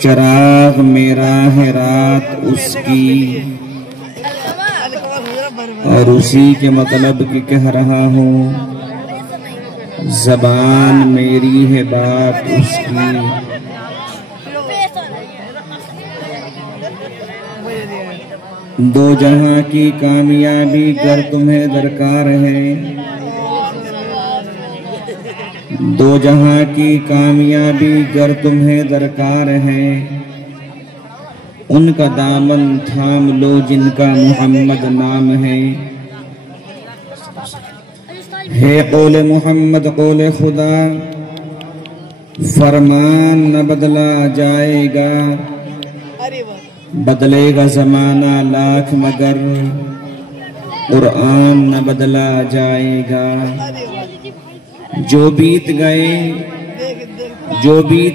चिराग मेरा है रात उसकी, और उसी के मतलब की कह रहा हूँ। ज़बान मेरी है बात उसकी, दो जहां की कामयाबी गर तुम्हें दरकार है, दो जहां की कामयाबी गर तुम्हें दरकार है, उनका दामन थाम लो जिनका मोहम्मद नाम है। कौले मोहम्मद कौले खुदा, फरमान न बदला जाएगा, बदलेगा जमाना लाख मगर कुरान न बदला जाएगा। जो बीत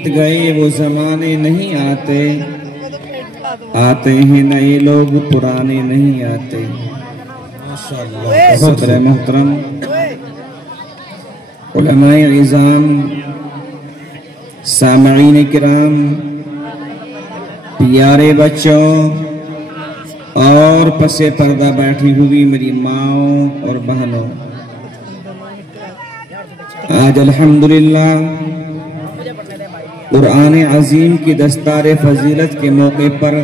गए वो जमाने नहीं आते, आते हैं नए लोग पुराने नहीं आते। माशाअल्लाह। मोहतरम उलमाए इज़ाम, सामईन किराम, प्यारे बच्चों और पसे पर्दा बैठी हुई मेरी माओ और बहनों, आज अल्हम्दुलिल्लाह कुरान अजीम की दस्तार फजीलत के मौके पर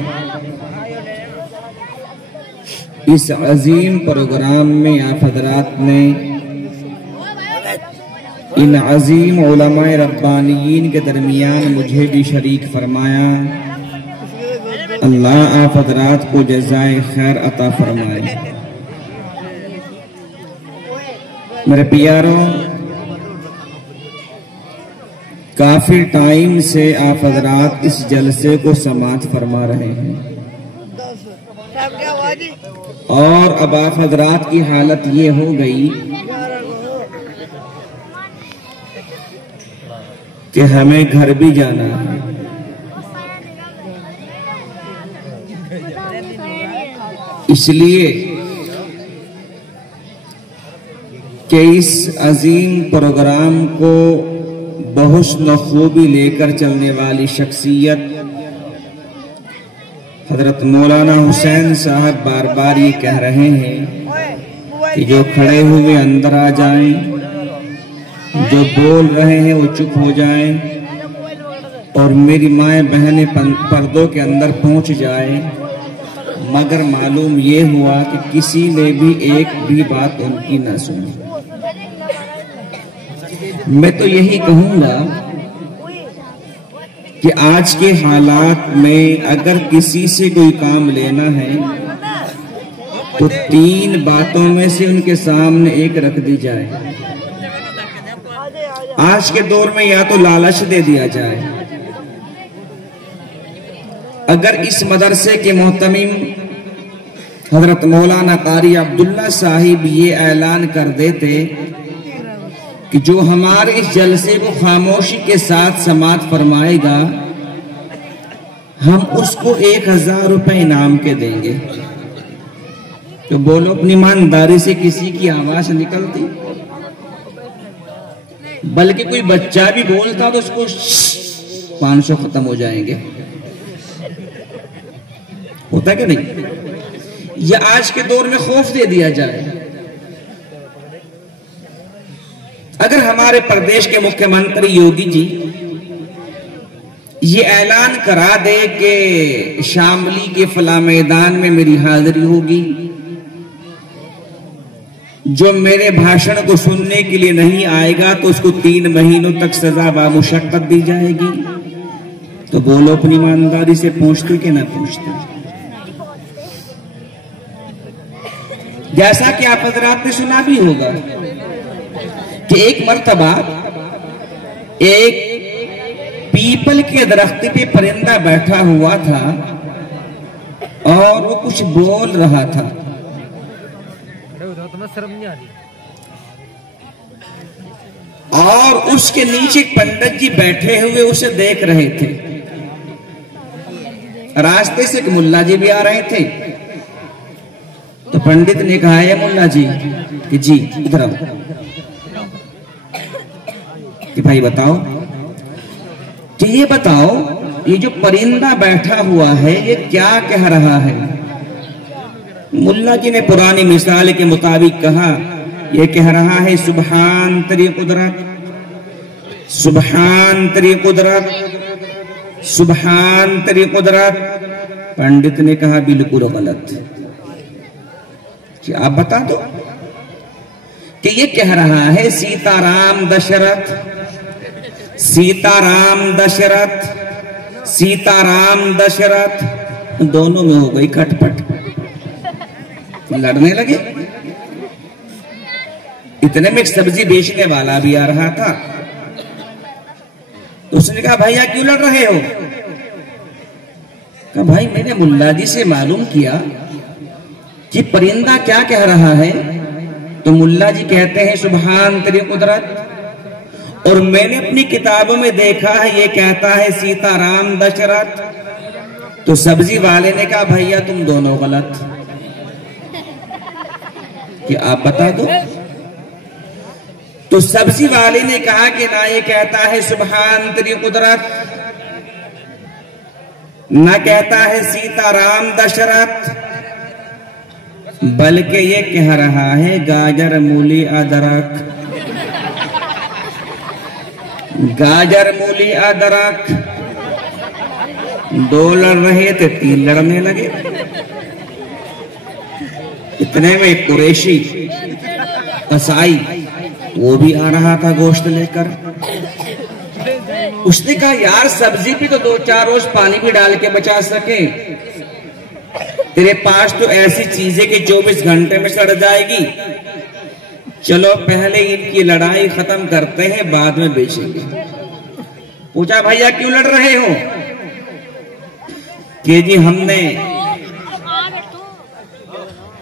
इस अजीम प्रोग्राम में आप हजरात ने इन अजीम उलमाए रब्बानियीन के दरमियान मुझे भी शरीक फरमाया। अल्लाह आप हजरात को जज़ाए खैर अता फरमाए। मेरे प्यारों, काफी टाइम से आप हजरात इस जलसे को समाअत फरमा रहे हैं, और अब आप हजरात की हालत ये हो गई कि हमें घर भी जाना है। इसलिए कि इस अजीम प्रोग्राम को बहुस्न खूबी लेकर चलने वाली शख्सियत हजरत मौलाना हुसैन साहब बार बार ये कह रहे हैं कि जो खड़े हुए अंदर आ जाएं, जो बोल रहे हैं वो चुप हो जाएं, और मेरी माएँ बहनें पर्दों के अंदर पहुंच जाए। मगर मालूम ये हुआ कि किसी ने भी एक भी बात उनकी ना सुनी। मैं तो यही कहूंगा कि आज के हालात में अगर किसी से कोई काम लेना है तो तीन बातों में से उनके सामने एक रख दी जाए। आज के दौर में या तो लालच दे दिया जाए। अगर इस मदरसे के मोहतमीम हजरत मौलाना कारी अब्दुल्ला साहिब ये ऐलान कर देते कि जो हमारे इस जलसे को खामोशी के साथ समाअत फरमाएगा, हम उसको 1000 रुपए इनाम के देंगे, तो बोलो अपनी ईमानदारी से किसी की आवाज निकलती? बल्कि कोई बच्चा भी बोलता तो उसको 500 खत्म हो जाएंगे। होता कि नहीं? या आज के दौर में खौफ दे दिया जाए। अगर हमारे प्रदेश के मुख्यमंत्री योगी जी ये ऐलान करा दे कि शामली के फला मैदान में मेरी हाजिरी होगी, जो मेरे भाषण को सुनने के लिए नहीं आएगा तो उसको 3 महीनों तक सजा बामुशक्कत दी जाएगी, तो बोलो अपनी ईमानदारी से पूछते कि ना पूछते? जैसा कि आप हजरात ने सुना भी होगा कि एक मर्तबा एक पीपल के दरख्त पे परिंदा बैठा हुआ था और वो कुछ बोल रहा था। और उसके नीचे पंडित जी बैठे हुए उसे देख रहे थे। रास्ते से एक मुल्ला जी भी आ रहे थे, तो पंडित ने कहा, है मुल्ला जी कि जी इधर आओ, कि भाई बताओ कि ये बताओ, ये जो परिंदा बैठा हुआ है ये क्या कह रहा है? मुल्ला जी ने पुरानी मिसाल के मुताबिक कहा, ये कह रहा है सुबहान तेरी कुदरत, सुबहान तेरी कुदरत, सुबहान तेरी कुदरत। पंडित ने कहा बिल्कुल गलत। कि आप बता दो कि ये कह रहा है सीताराम दशरथ, सीताराम दशरथ, सीताराम दशरथ। दोनों में हो गई खटपट, लड़ने लगे। इतने में एक सब्जी बेचने वाला भी आ रहा था, तो उसने कहा भैया क्यों लड़ रहे हो? कहा भाई मैंने मुल्ला जी से मालूम किया कि परिंदा क्या कह रहा है, तो मुल्ला जी कहते हैं सुबहान तेरी कुदरत, और मैंने अपनी किताबों में देखा है ये कहता है सीताराम दशरथ। तो सब्जी वाले ने कहा भैया तुम दोनों गलत। कि आप बता दो। तो सब्जी वाले ने कहा कि ना ये कहता है सुबहान तेरी कुदरत, ना कहता है सीताराम दशरथ, बल्कि ये कह रहा है गाजर मूली अदरक, गाजर मूली अदरक। दो लड़ रहे थे, तीन लड़ने लगे। इतने में कुरैशी कसाई वो भी आ रहा था गोश्त लेकर। उसने कहा यार सब्जी भी तो 2-4 रोज पानी भी डाल के बचा सके, तेरे पास तो ऐसी चीजें कि 24 घंटे में सड़ जाएगी। चलो पहले इनकी लड़ाई खत्म करते हैं, बाद में बेचेंगे। पूछा भैया क्यों लड़ रहे हो? कि जी हमने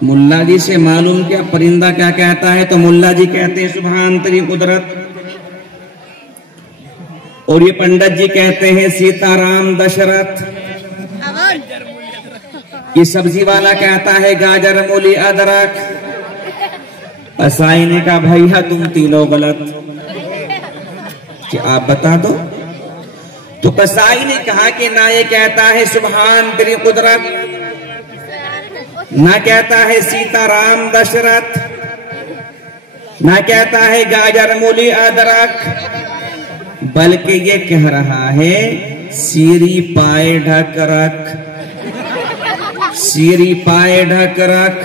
मुल्ला जी से मालूम किया परिंदा क्या कहता है, तो मुल्ला जी कहते हैं सुबहान तेरी कुदरत, और ये पंडित जी कहते हैं सीताराम दशरथ, ये सब्जी वाला कहता है गाजर मूली अदरक। कसाई ने कहा भैया तुम तीनों गलत। कि आप बता दो। तो कसाई ने कहा कि ना ये कहता है सुबहान तेरी कुदरत, ना कहता है सीताराम दशरथ, ना कहता है गाजर मूली अदरक, बल्कि ये कह रहा है सीरी पाए ढक रख, सीरी पाए ढक रख।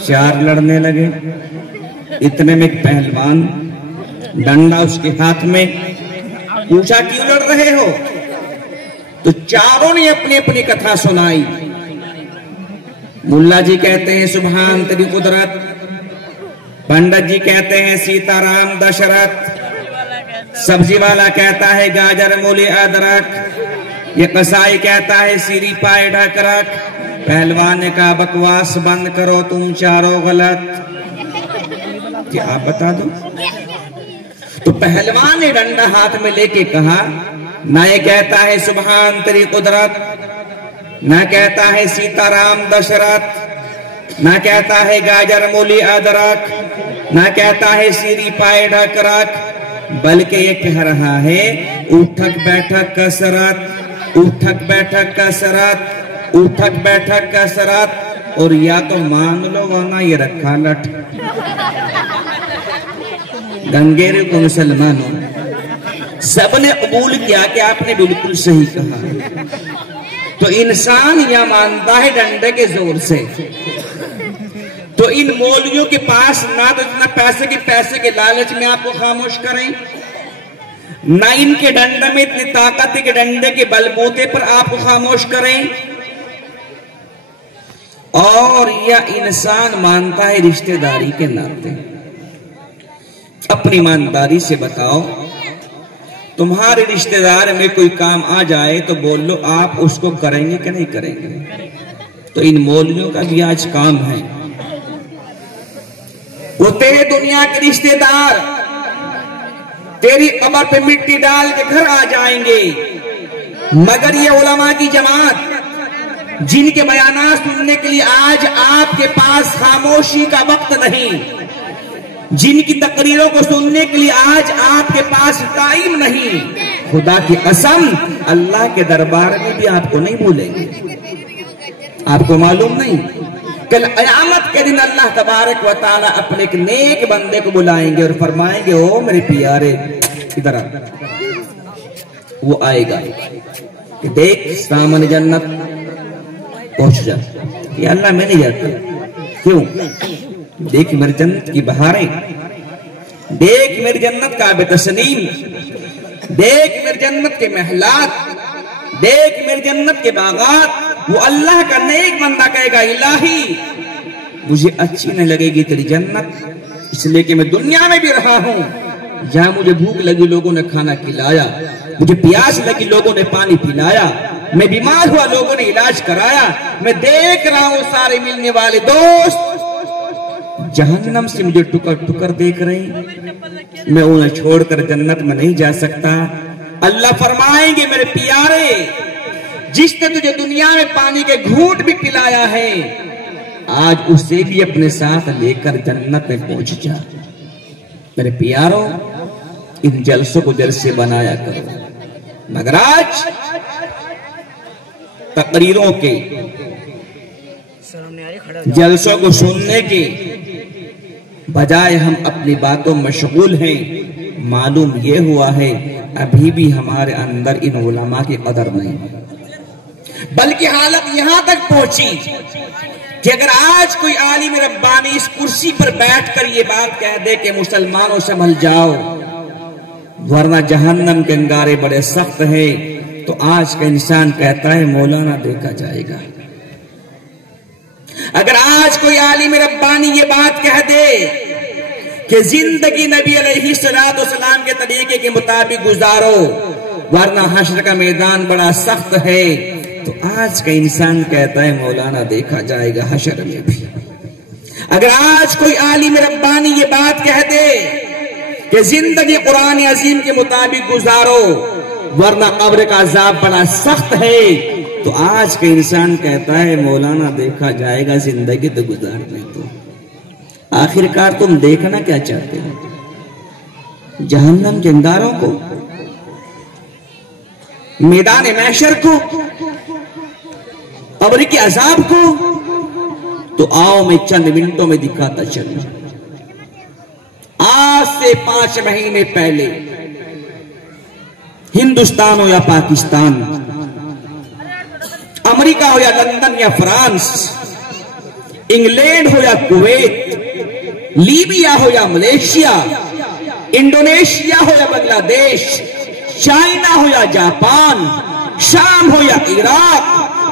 4 लड़ने लगे। इतने में एक पहलवान डंडा उसके हाथ में। पूछा क्यों लड़ रहे हो? तो चारों ने अपनी अपनी कथा सुनाई। मुल्ला जी कहते हैं सुबहान तेरी कुदरत, पंडित जी कहते हैं सीताराम दशरथ, सब्जी वाला कहता है गाजर मूली अदरक, ये कसाई कहता है सीरी पाए ढक रख। पहलवान ने कहा बकवास बंद करो, तुम चारों गलत। कि आप बता दो। तो पहलवान ने डंडा हाथ में लेके कहा ना ये कहता है सुबहान तेरी कुदरत, ना कहता है सीताराम दशरथ, ना कहता है गाजर मूली अदरक, ना कहता है सीरी पाए ढक रख, बल्कि ये कह रहा है उठक बैठक कसरत, उठक बैठक कसरत, उठक बैठक कसरत। और या तो मान लो वरना ये रखा लठ। गंगेरे को मुसलमानों सबने कबूल किया कि आपने बिल्कुल सही कहा। तो इंसान यह मानता है डंडे के जोर से। तो इन मौलवियों के पास ना तो इतना पैसे के लालच में आपको खामोश करें, ना इनके डंडे में इतनी ताकत है कि डंडे के बलबूते पर आपको खामोश करें। और यह इंसान मानता है रिश्तेदारी के नाते। अपनी ईमानदारी से बताओ, तुम्हारे रिश्तेदार में कोई काम आ जाए तो बोल लो आप उसको करेंगे कि नहीं करेंगे? तो इन मौलवियों का भी आज काम है। वो तेरे दुनिया के रिश्तेदार तेरी कब्र पे मिट्टी डाल के घर आ जाएंगे, मगर ये उलमा की जमात जिनके बयानात सुनने के लिए आज आपके पास खामोशी का वक्त नहीं, जिनकी तकरीरों को सुनने के लिए आज आपके पास टाइम नहीं, खुदा की कसम अल्लाह के दरबार में भी आपको नहीं भूलेंगे। आपको मालूम नहीं, कल क़यामत के दिन अल्लाह तबारक व तआला अपने एक नेक बंदे को बुलाएंगे और फरमाएंगे, ओ मेरे प्यारे इधर आ। वो आएगा कि देख सामने जन्नत, पहुंच जा। ये अल्लाह मैं नहीं जाता। क्यों? देख मेरी जन्नत की बहारें, देख मेरी जन्नत का बेतस्नीम, देख मेरी जन्नत के महलात, देख मेरी जन्नत के बागात। वो अल्लाह का नेक बंदा कहेगा, इलाही मुझे अच्छी नहीं लगेगी तेरी जन्नत, इसलिए कि मैं दुनिया में भी रहा हूं, जहां मुझे भूख लगी लोगों ने खाना खिलाया, मुझे प्यास लगी लोगों ने पानी पिलाया, मैं बीमार हुआ लोगों ने इलाज कराया, मैं देख रहा हूं सारे मिलने वाले दोस्त जहन्नम से मुझे टुकर टुकर देख रहे, मैं उन्हें छोड़कर जन्नत में नहीं जा सकता। अल्लाह फरमाएंगे, मेरे प्यारे, जिसने तुझे दुनिया में पानी के घूंट भी पिलाया है, आज उसे भी अपने साथ लेकर जन्नत में पहुंच जा। मेरे प्यारों, इन जलसों को दिल से बनाया करो। मगर आज तकरीरों के, जलसों को सुनने के बजाय हम अपनी बातों में मशगूल हैं। मालूम ये हुआ है अभी भी हमारे अंदर इन उलमा की कदर नहीं, बल्कि हालत यहां तक पहुंची कि अगर आज कोई आलिम रब्बानी इस कुर्सी पर बैठकर ये बात कह दे कि मुसलमानों संभल जाओ वरना जहन्नम के अंगारे बड़े सख्त हैं, तो आज का इंसान कहता है मौलाना देखा जाएगा। अगर आज कोई आलिम रब्बानी ये बात कह दे कि जिंदगी नबी अलैहिस्सलातु वस्सलाम के तरीके के मुताबिक गुजारो वरना हश्र का मैदान बड़ा सख्त है, तो आज का इंसान कहता है मौलाना देखा जाएगा हश्र में भी। अगर आज कोई आलिम रब्बानी ये बात कह दे कि जिंदगी कुरान अजीम के मुताबिक गुजारो वरना कब्र का अजाब बड़ा सख्त है, तो आज का इंसान कहता है मौलाना देखा जाएगा जिंदगी तो गुजारने दो। आखिरकार तुम देखना क्या चाहते हो? जहन्नम के अंगारों को, मैदान महशर को, कब्र के अजाब को? तो आओ मैं चंद मिनटों में दिखाता चलूं। आज से 5 महीने पहले हिंदुस्तान हो या पाकिस्तान, अमेरिका हो या लंदन या फ्रांस, इंग्लैंड हो या कुवैत, लीबिया हो या मलेशिया, इंडोनेशिया हो या बांग्लादेश, चाइना हो या जापान, शाम हो या इराक,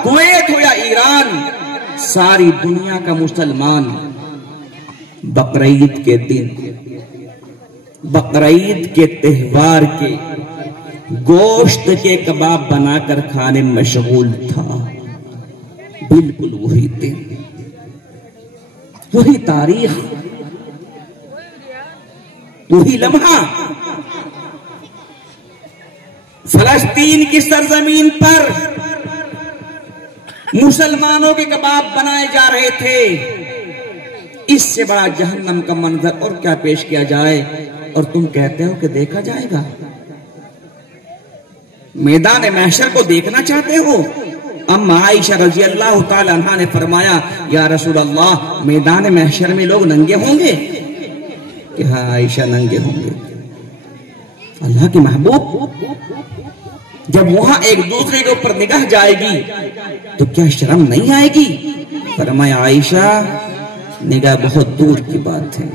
कुवैत हो या ईरान, सारी दुनिया का मुसलमान बकरीद के दिन, बकरीद के त्योहार के गोश्त के कबाब बनाकर खाने में मशगूल था। बिल्कुल वही दिन, वही तारीख, वही लम्हा। फलस्तीन की सरजमीन पर मुसलमानों के कबाब बनाए जा रहे थे। इससे बड़ा जहन्नम का मंजर और क्या पेश किया जाए, और तुम कहते हो कि देखा जाएगा। मैदान महशर को देखना चाहते हो? अम्मा आयशा रजी अल्लाह ताला अन्हा ने फरमाया, या रसूल अल्लाह, मैदान महशर में लोग नंगे होंगे? कि हाँ आयशा, नंगे होंगे। अल्लाह के महबूब, जब वहां एक दूसरे के ऊपर निगाह जाएगी तो क्या शर्म नहीं आएगी? फरमाया आयशा, निगाह बहुत दूर की बात है,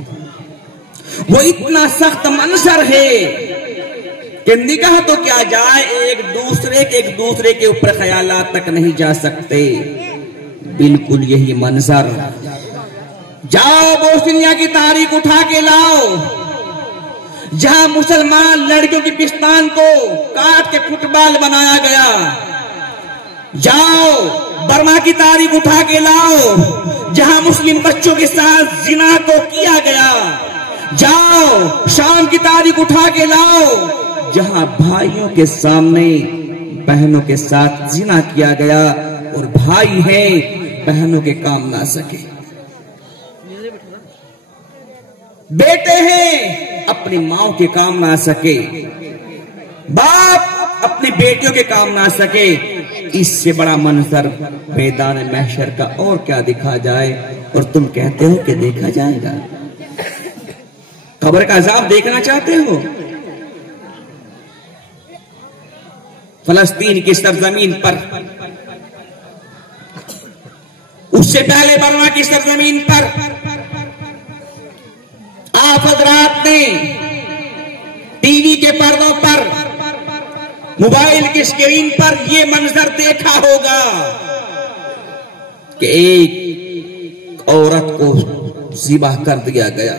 वो इतना सख्त मंजर है कि निगाह तो क्या जाए, एक दूसरे के ऊपर ख्यालात तक नहीं जा सकते। बिल्कुल यही मंजर। जाओ बोस्निया की तारीख उठा के लाओ, जहां मुसलमान लड़कियों की पिस्तान को काट के फुटबॉल बनाया गया। जाओ बर्मा की तारीख उठा के लाओ, जहां मुस्लिम बच्चों के साथ जिना को किया गया। जाओ शाम की तारीख उठा के लाओ, जहां भाइयों के सामने बहनों के साथ जिना किया गया, और भाई हैं बहनों के काम ना सके, बेटे हैं अपनी मां के काम ना सके, बाप अपनी बेटियों के काम ना सके, इससे बड़ा मंजर मैदान महशर का और क्या दिखा जाए। और तुम कहते हो कि देखा जाएगा। कब्र का अजाब देखना चाहते हो? फलस्तीन की सरजमीन पर, उससे पहले बर्मा की सरजमीन पर आप हजरात ने टीवी के पर्दों पर, मोबाइल की स्क्रीन पर यह मंजर देखा होगा कि एक औरत को ज़िबा कर दिया गया।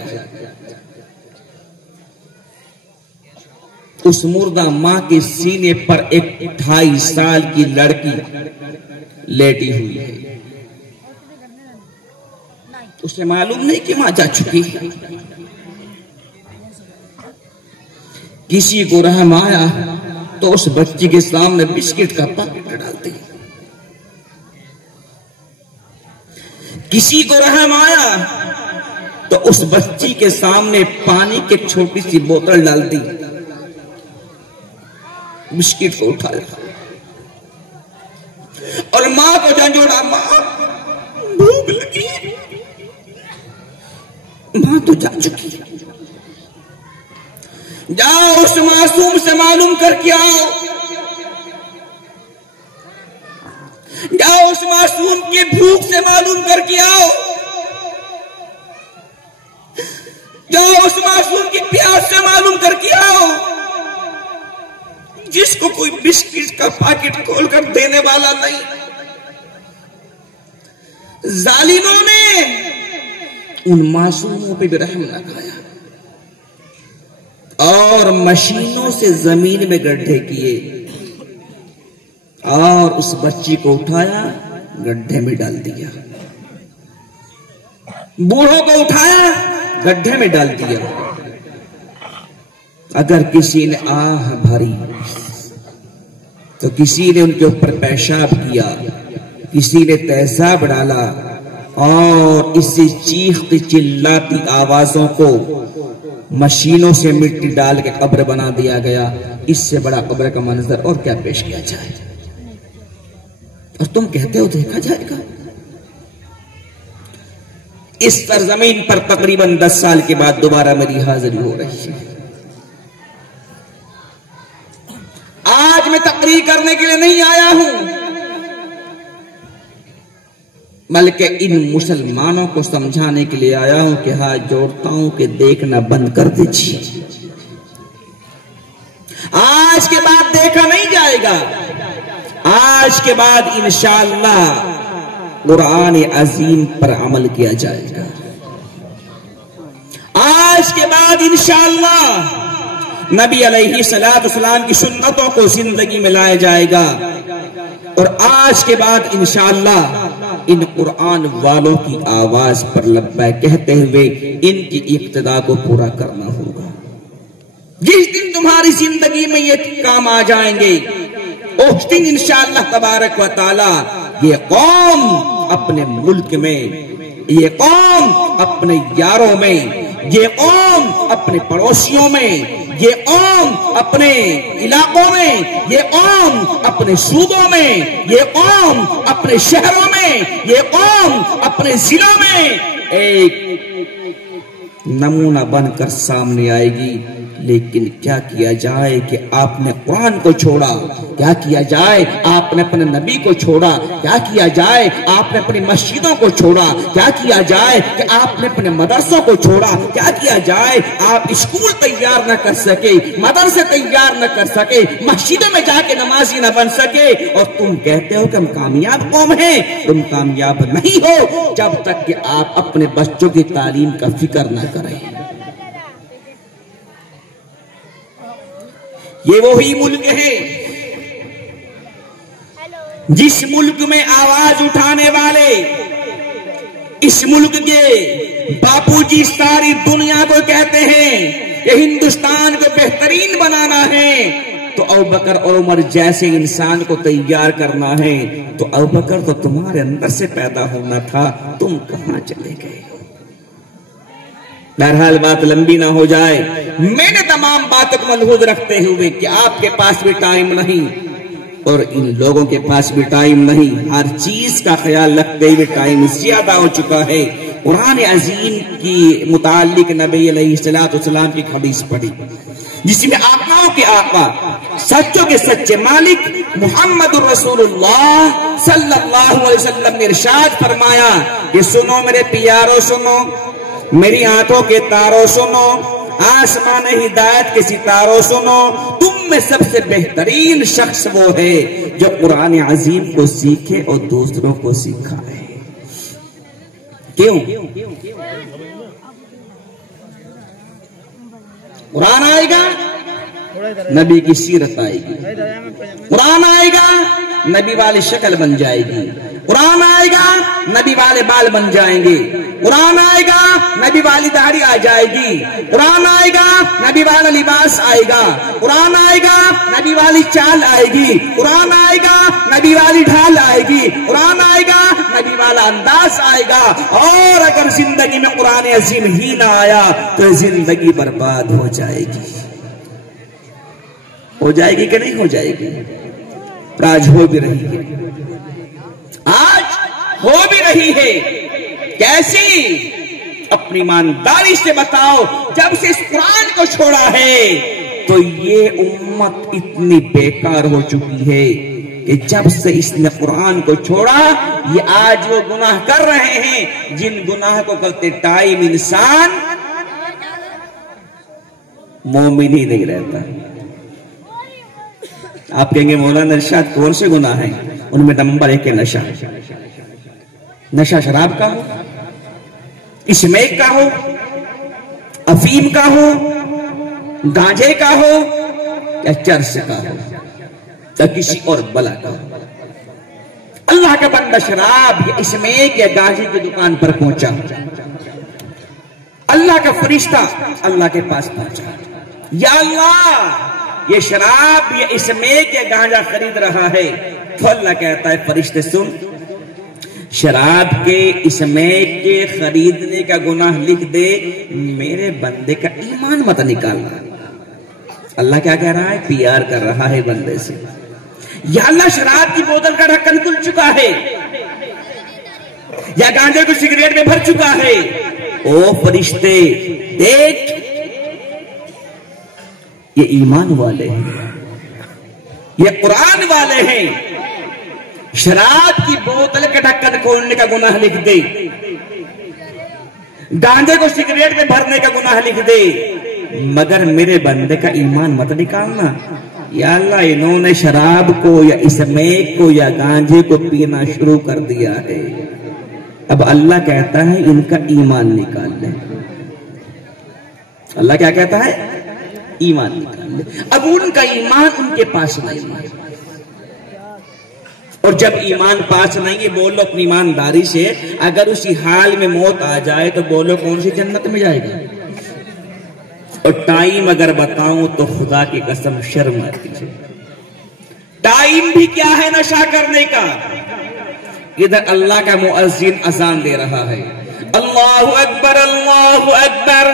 उस मुर्दा मां के सीने पर एक 28 साल की लड़की लेटी हुई है। उसे मालूम नहीं कि मां जा चुकी है। किसी को रहम आया तो उस बच्ची के सामने बिस्किट का पैकेट डाल दिया। किसी को रहम आया तो उस बच्ची के सामने पानी की छोटी सी बोतल डाल दी, बिस्किट को उठाया और मां को झंझोड़ा, मां भूख लगी, मां तो जा चुकी है। जाओ उस मासूम से मालूम करके आओ, जाओ उस मासूम की भूख से मालूम करके आओ, जाओ उस मासूम की प्यास से मालूम करके आओ, जिसको कोई बिस्किट का पैकेट खोलकर देने वाला नहीं। जालिमों ने उन मासूमों पे भी रहम न खाया और मशीनों से जमीन में गड्ढे किए और उस बच्ची को उठाया, गड्ढे में डाल दिया। बूढ़ों को उठाया, गड्ढे में डाल दिया। अगर किसी ने आह भरी तो किसी ने उनके ऊपर पेशाब किया, किसी ने तेजाब डाला और इसी चीखती चिल्लाती आवाजों को मशीनों से मिट्टी डाल के कब्र बना दिया गया। इससे बड़ा कब्र का मंजर और क्या पेश किया जाए? और तुम कहते हो देखा जाएगा। इस सरजमीन पर तकरीबन 10 साल के बाद दोबारा मेरी हाजिरी हो रही है। आज मैं तकरीर करने के लिए नहीं आया हूं, बल्कि इन मुसलमानों को समझाने के लिए आया हूं कि हाथ जोड़ता हूं कि देखना बंद कर दीजिए। आज के बाद देखा नहीं जाएगा। आज के बाद इंशाअल्लाह कुरान अजीम पर अमल किया जाएगा। आज के बाद इंशाअल्लाह नबी अलैहिस्सलाम की सुन्नतों को जिंदगी में लाया जाएगा। और आज के बाद इंशाअल्लाह इन कुरान वालों की आवाज पर लब्बैक कहते हुए इनकी इक्तदा को पूरा करना होगा। जिस दिन तुम्हारी जिंदगी में ये काम आ जाएंगे, उस दिन इंशाअल्लाह तबारक व तआला ये कौम अपने मुल्क में, ये कौम अपने यारों में, ये कौम अपने पड़ोसियों में, ये कौम अपने इलाकों में, ये कौम अपने सूबों में, ये कौम अपने शहरों में, ये कौम अपने जिलों में एक नमूना बनकर सामने आएगी। लेकिन क्या किया जाए कि आपने कुरान को छोड़ा, क्या किया जाए आपने अपने नबी को छोड़ा, क्या किया जाए आपने अपनी मस्जिदों को छोड़ा, क्या किया जाए कि आपने अपने मदरसों को छोड़ा, क्या किया जाए आप स्कूल तैयार न कर सके, मदरसे तैयार न कर सके, मस्जिदों में जाके नमाजी न बन सके। और तुम कहते हो कि हम कामयाब कौम हैं। तुम कामयाब नहीं हो जब तक कि आप अपने बच्चों की तालीम का फिक्र न करें। ये वही मुल्क है जिस मुल्क में आवाज उठाने वाले, इस मुल्क के बापूजी सारी दुनिया को कहते हैं कि हिंदुस्तान को बेहतरीन बनाना है तो अबू बकर और उमर जैसे इंसान को तैयार करना है। तो अबू बकर तो तुम्हारे अंदर से पैदा होना था, तुम कहां चले गए? बहरहाल बात लंबी ना हो जाए, मैंने तमाम बातों को मलहूज रखते हुए कि आपके पास भी टाइम नहीं और इन लोगों के पास भी टाइम नहीं, हर चीज का ख्याल रखते हुए टाइम ज्यादा हो चुका है। कुरान अजीम की मुताल्लिक नबी अलैहिस्सलाम की हदीस पढ़ी जिसमें आकाओं के आका, सच्चों के सच्चे मालिक मोहम्मद रसूलुल्लाह सल्लल्लाहु अलैहि वसल्लम ने इरशाद फरमाया कि सुनो मेरे प्यारो, सुनो मेरी आंखों के तारों, सुनो आसमान हिदायत के सितारों, सुनो तुम में सबसे बेहतरीन शख्स वो है जो कुरान अजीम को सीखे और दूसरों को सिखाए। क्यों? कुरान आएगा, नबी की सीरत आएगी, कुरान आएगा, नबी वाली शक्ल बन जाएगी, कुरान आएगा, नबी वाले बाल बन जाएंगे, कुरान आएगा, नबी वाली दाढ़ी आ जाएगी, कुरान आएगा, नबी वाला लिबास आएगा, कुरान आएगा, नबी वाली चाल आएगी, कुरान आएगा, नबी वाली ढाल आएगी, कुरान आएगा, नबी वाला अंदाज आएगा। और अगर जिंदगी में कुरान अजीम ही ना आया तो जिंदगी बर्बाद हो जाएगी। हो जाएगी कि नहीं हो जाएगी? आज हो भी रही है, आज हो भी रही है। कैसी? अपनी ईमानदारी से बताओ, जब से इस कुरान को छोड़ा है तो ये उम्मत इतनी बेकार हो चुकी है कि जब से इसने कुरान को छोड़ा, ये आज वो गुनाह कर रहे हैं जिन गुनाह को करते टाइम इंसान मोमिन ही नहीं रहता। आप कहेंगे मौलाना इरशाद कौन से गुनाह हैं? उनमें नंबर 1 है नशा। नशा शराब का हो, इस्मेक का हो, अफीम का हो, गांजे का हो या चरस का हो या किसी और बला का हो। अल्लाह का बंदा शराब या इस्मेक या गांजे की दुकान पर पहुंचा, अल्लाह का फरिश्ता अल्लाह के पास पहुंचा, या अल्लाह ये शराब या इस्मेक या गांजा खरीद रहा है। तो अल्लाह कहता है फरिश्ते सुन, शराब के इस्मेक के खरीदने का गुनाह लिख दे, मेरे बंदे का ईमान मत निकालना। अल्लाह क्या कह रहा है? प्यार कर रहा है बंदे से। या अल्लाह शराब की बोतल का ढक्कन खुल चुका है या गांजे को सिगरेट में भर चुका है। ओ फरिश्ते देख, ये ईमान वाले हैं, ये कुरान वाले हैं। शराब की बोतल के ढक्कन खोलने का गुनाह लिख दे, गांजे को सिगरेट में भरने का गुनाह लिख दे, मगर मेरे बंदे का ईमान मत निकालना। या अल्लाह इन्होंने शराब को या इस्मेक को या गांजे को पीना शुरू कर दिया है, अब अल्लाह कहता है इनका ईमान निकाल ले। अल्लाह क्या कहता है? ईमान निकाल ले। अब उनका ईमान उनके पास नहीं है, और जब ईमान पास नहीं है, बोलो अपनी ईमानदारी से, अगर उसी हाल में मौत आ जाए तो बोलो कौन सी जन्नत में जाएगा? और टाइम अगर बताऊं तो खुदा की कसम शर्म आती है। टाइम भी क्या है नशा करने का। इधर अल्लाह का मुअज्जिन अज़ान दे रहा है, अल्लाहु अकबर अल्लाहु अकबर,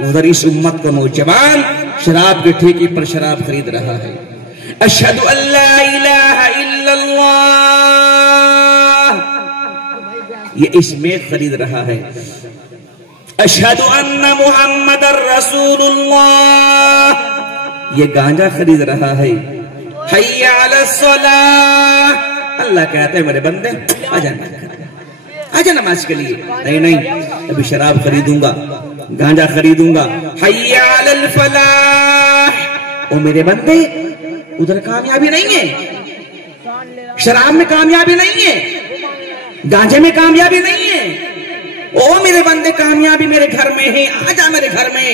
उधर इस उम्मत का नौजवान शराब के ठेके पर शराब खरीद रहा है। अशहदु अल्ला इलाहा इल्लल्लाह, ये इसमें खरीद रहा है। अशहदु अन्ना मुहम्मदर रसूलुल्लाह, ये गांजा खरीद रहा है। हय्या अलस सलाह, अल्लाह कहते हैं मेरे बंदे आजा नमाज के लिए। नहीं नहीं, अभी शराब खरीदूंगा, गांजा खरीदूंगा। हय्या अलल फलाह, ओ मेरे बंदे उधर कामयाबी नहीं है, शराब में कामयाबी नहीं है, गांजे में कामयाबी नहीं है। ओ मेरे बंदे कामयाबी मेरे घर में है, आजा मेरे घर में।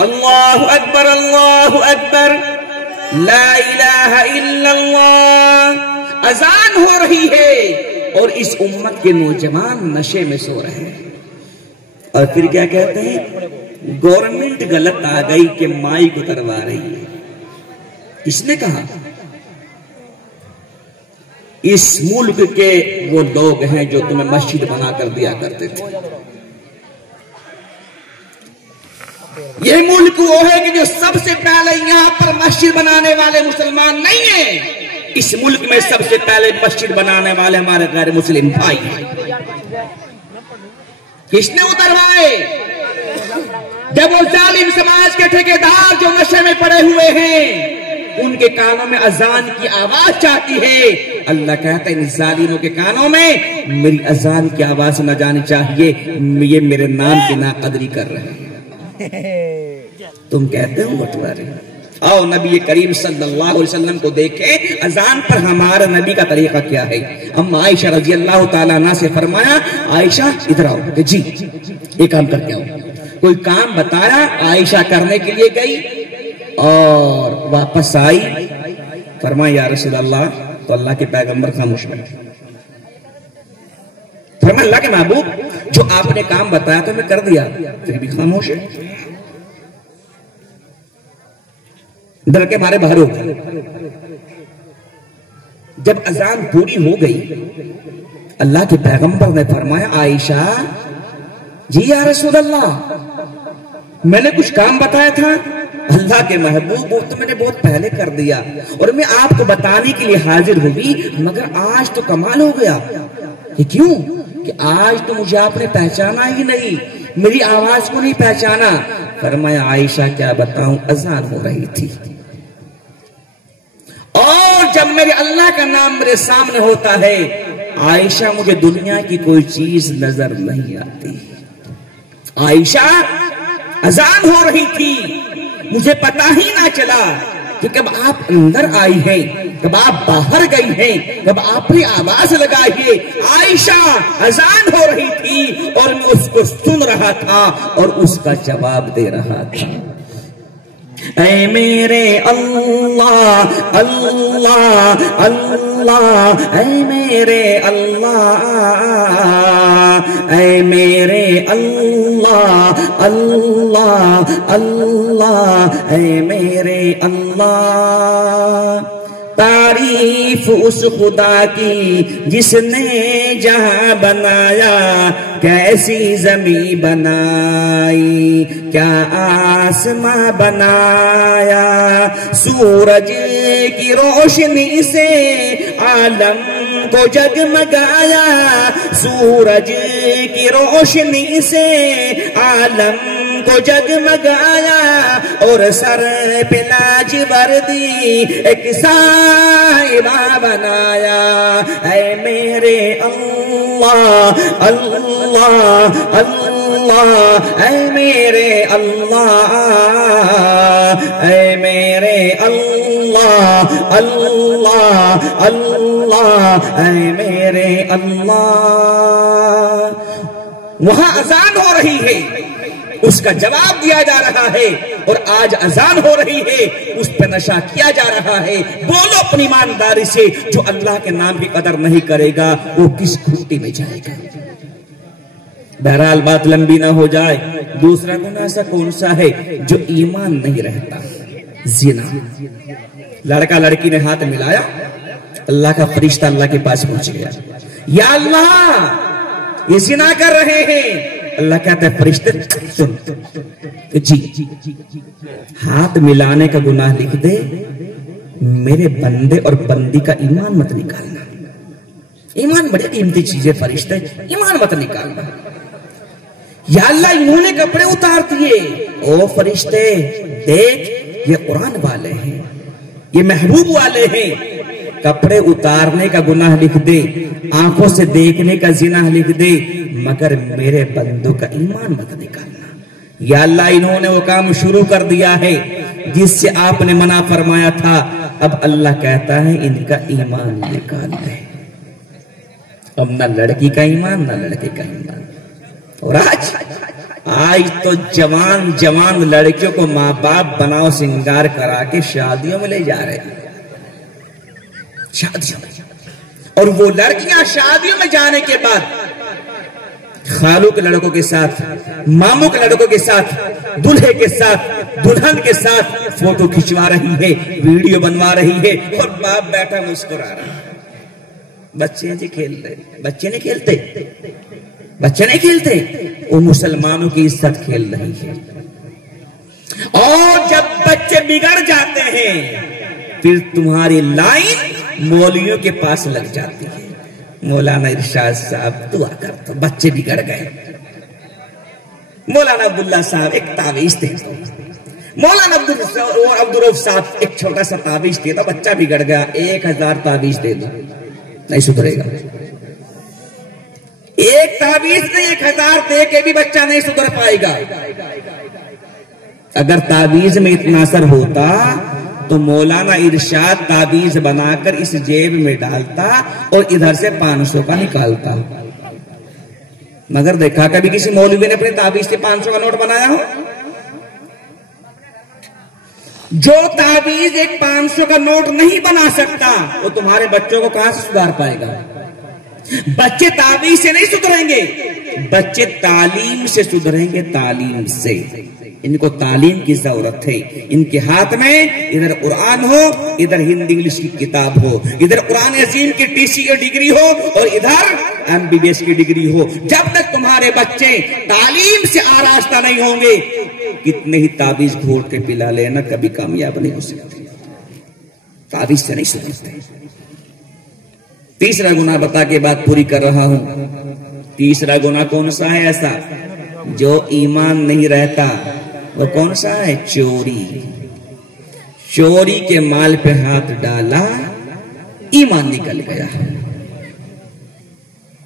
अल्लाहु अकबर अल्लाहु अकबर, ला इलाहा इल्लल्लाह। अजान हो रही है और इस उम्मत के नौजवान नशे में सो रहे हैं। और फिर क्या कहते हैं? गवर्नमेंट गलत आ गई कि माइक उतरवा रही है। किसने कहा? इस मुल्क के वो लोग हैं जो तुम्हें मस्जिद बना कर दिया करते थे। ये मुल्क वो है कि जो सबसे पहले यहां पर मस्जिद बनाने वाले मुसलमान नहीं है, इस मुल्क में सबसे पहले मस्जिद बनाने वाले हमारे गैर मुस्लिम भाई हैं। किसने उतरवाए? जब वो जालिम समाज के ठेकेदार जो नशे में पड़े हुए हैं, उनके कानों में अजान की आवाज जाती है, अल्लाह कहता है इन जालिमों के कानों में मेरी अजान की आवाज न जानी चाहिए, ये मेरे नाम की नाकदरी कर रहे हैं। तुम कहते हो बटवारे। आओ नबी करीम सल्लल्लाहु अलैहि वसल्लम को देखें, अजान पर हमारे नबी का तरीका क्या है। अम्मा आयशा रजी अल्लाह ताला अन्हा से फरमाया, आयशा इधर आओ। कि जी, एक काम करके आओ। कोई काम बताया, आयशा करने के लिए गई और वापस आई। फरमाया या रसूल अल्लाह, तो अल्लाह के पैगंबर खामोश बैठे। फरमाया अल्लाह के महबूब, जो आपने काम बताया तो मैं कर दिया, फिर भी खामोश है। डर के मारे बाहर हो गए। जब अजान पूरी हो गई, अल्लाह के पैगंबर ने फरमाया आयशा जी या रसूल अल्लाह, मैंने कुछ काम बताया था। अल्लाह के महबूब, वो तो मैंने बहुत पहले कर दिया और मैं आपको बताने के लिए हाजिर हुई, मगर आज तो कमाल हो गया। कि क्यों? कि आज तो मुझे आपने पहचाना ही नहीं, मेरी आवाज को नहीं पहचाना। फरमाया आयशा क्या बताऊं, अजान हो रही थी और जब मेरे अल्लाह का नाम मेरे सामने होता है, आयशा मुझे दुनिया की कोई चीज नजर नहीं आती। आयशा अजान हो रही थी, मुझे पता ही ना चला कि कब आप अंदर आई हैं, कब आप बाहर गई हैं, कब आपने आवाज लगाई है। आयशा अजान हो रही थी और मैं उसको सुन रहा था और उसका जवाब दे रहा था। ऐ मेरे अल्लाह अल्लाह अल्लाह, ऐ मेरे अल्लाह, ऐ मेरे अल्लाह अल्लाह अल्लाह, ऐ मेरे अल्लाह। तारीफ उस खुदा की जिसने जहां बनाया, कैसी जमी बनाई, क्या आसमां बनाया। सूरज की रोशनी से आलम को जगमगाया, सूरज की रोशनी से आलम को जगमगाया और सर पे लाज वर्दी एक साहिबा बनाया। ऐ मेरे अल्लाह अल्लाह अल्लाह, ऐ मेरे अल्लाह, ऐ मेरे अल्लाह अल्लाह अल्लाह, ऐ मेरे अल्लाह। वहां अजान हो रही है, उसका जवाब दिया जा रहा है और आज अजान हो रही है, उस पर नशा किया जा रहा है। बोलो अपनी ईमानदारी से, जो अल्लाह के नाम की कदर नहीं करेगा वो किस खूंटी में जाएगा। बहरहाल बात लंबी ना हो जाए, दूसरा गुनाह ऐसा कौन सा है जो ईमान नहीं रहता? जिना। लड़का लड़की ने हाथ मिलाया, अल्लाह का फरिश्ता अल्लाह के पास पहुंच गया, या अल्लाह ये जिना कर रहे हैं। अल्लाह कहता है फरिश्ते सुन, जी हाथ मिलाने का गुनाह लिख दे, मेरे बंदे और बंदी का ईमान मत निकालना। ईमान बड़ी कीमती चीज है फरिश्ते, ईमान मत निकालना। या अल्लाह इन्होंने कपड़े उतार दिए, ओ फरिश्ते देख ये कुरान वाले हैं, ये महबूब वाले हैं। कपड़े उतारने का गुनाह लिख दे, आंखों से देखने का जिना लिख दे, मगर मेरे बंदों का ईमान मत निकालना। या अल्लाह इन्होंने वो काम शुरू कर दिया है जिससे आपने मना फरमाया था, अब अल्लाह कहता है इनका ईमान निकाल दे। अब ना लड़की का ईमान ना लड़के का ईमान। और आज तो जवान जवान लड़कियों को माँ बाप बनाओ श्रृंगार करा के शादियों में ले जा रहे हैं, शादियों में। और वो लड़कियां शादियों में जाने के बाद खालू के लड़कों के साथ, मामू के लड़कों के साथ, दूल्हे के साथ, दुल्हन के साथ फोटो खिंचवा रही है, वीडियो बनवा रही है और बाप बैठा मुस्कुरा रहा है। बच्चे जी खेल रहे, बच्चे नहीं खेलते, बच्चे नहीं खेलते, वो मुसलमानों की इज्जत खेल रही है। और जब बच्चे बिगड़ जाते हैं फिर तुम्हारी लाइन मौलवियों के पास लग जाती है। मौलाना इरशाद साहब दुआ कर तो बच्चे बिगड़ गए। मौलाना अब्दुल्ला साहब एक तावीज दे दो। मौलाना अब्दुल रऊफ साहब एक छोटा सा तावीज दे दो, बच्चा बिगड़ गया, 1000 तावीज दे दो, नहीं सुधरेगा। एक तावीज नहीं 1000 दे के भी बच्चा नहीं सुधर पाएगा। अगर तावीज में इतना असर होता तो मौलाना इरशाद तावीज बनाकर इस जेब में डालता और इधर से 500 का निकालता। मगर देखा कभी किसी मौलवी ने अपने तावीज से 500 का नोट बनाया हो? जो तावीज एक 500 का नोट नहीं बना सकता वो तुम्हारे बच्चों को कहां से सुधार पाएगा? बच्चे तावीज से नहीं सुधरेंगे, बच्चे तालीम से सुधरेंगे, तालीम से। इनको तालीम की जरूरत है। इनके हाथ में इधर कुरान हो, इधर हिंदी इंग्लिश की किताब हो, इधर कुरान अजीम की टीसी की डिग्री हो और इधर एमबीबीएस की डिग्री हो। जब तक तुम्हारे बच्चे तालीम से आरास्ता नहीं होंगे, कितने ही ताबीज घोट के पिला लेना, कभी कामयाब नहीं हो सकते। ताबीज से नहीं सुधरते। तीसरा गुनाह बता के बात पूरी कर रहा हूं। तीसरा गुनाह कौन सा है ऐसा जो ईमान नहीं रहता? वो कौन सा है? चोरी। चोरी के माल पे हाथ डाला, ईमान निकल गया।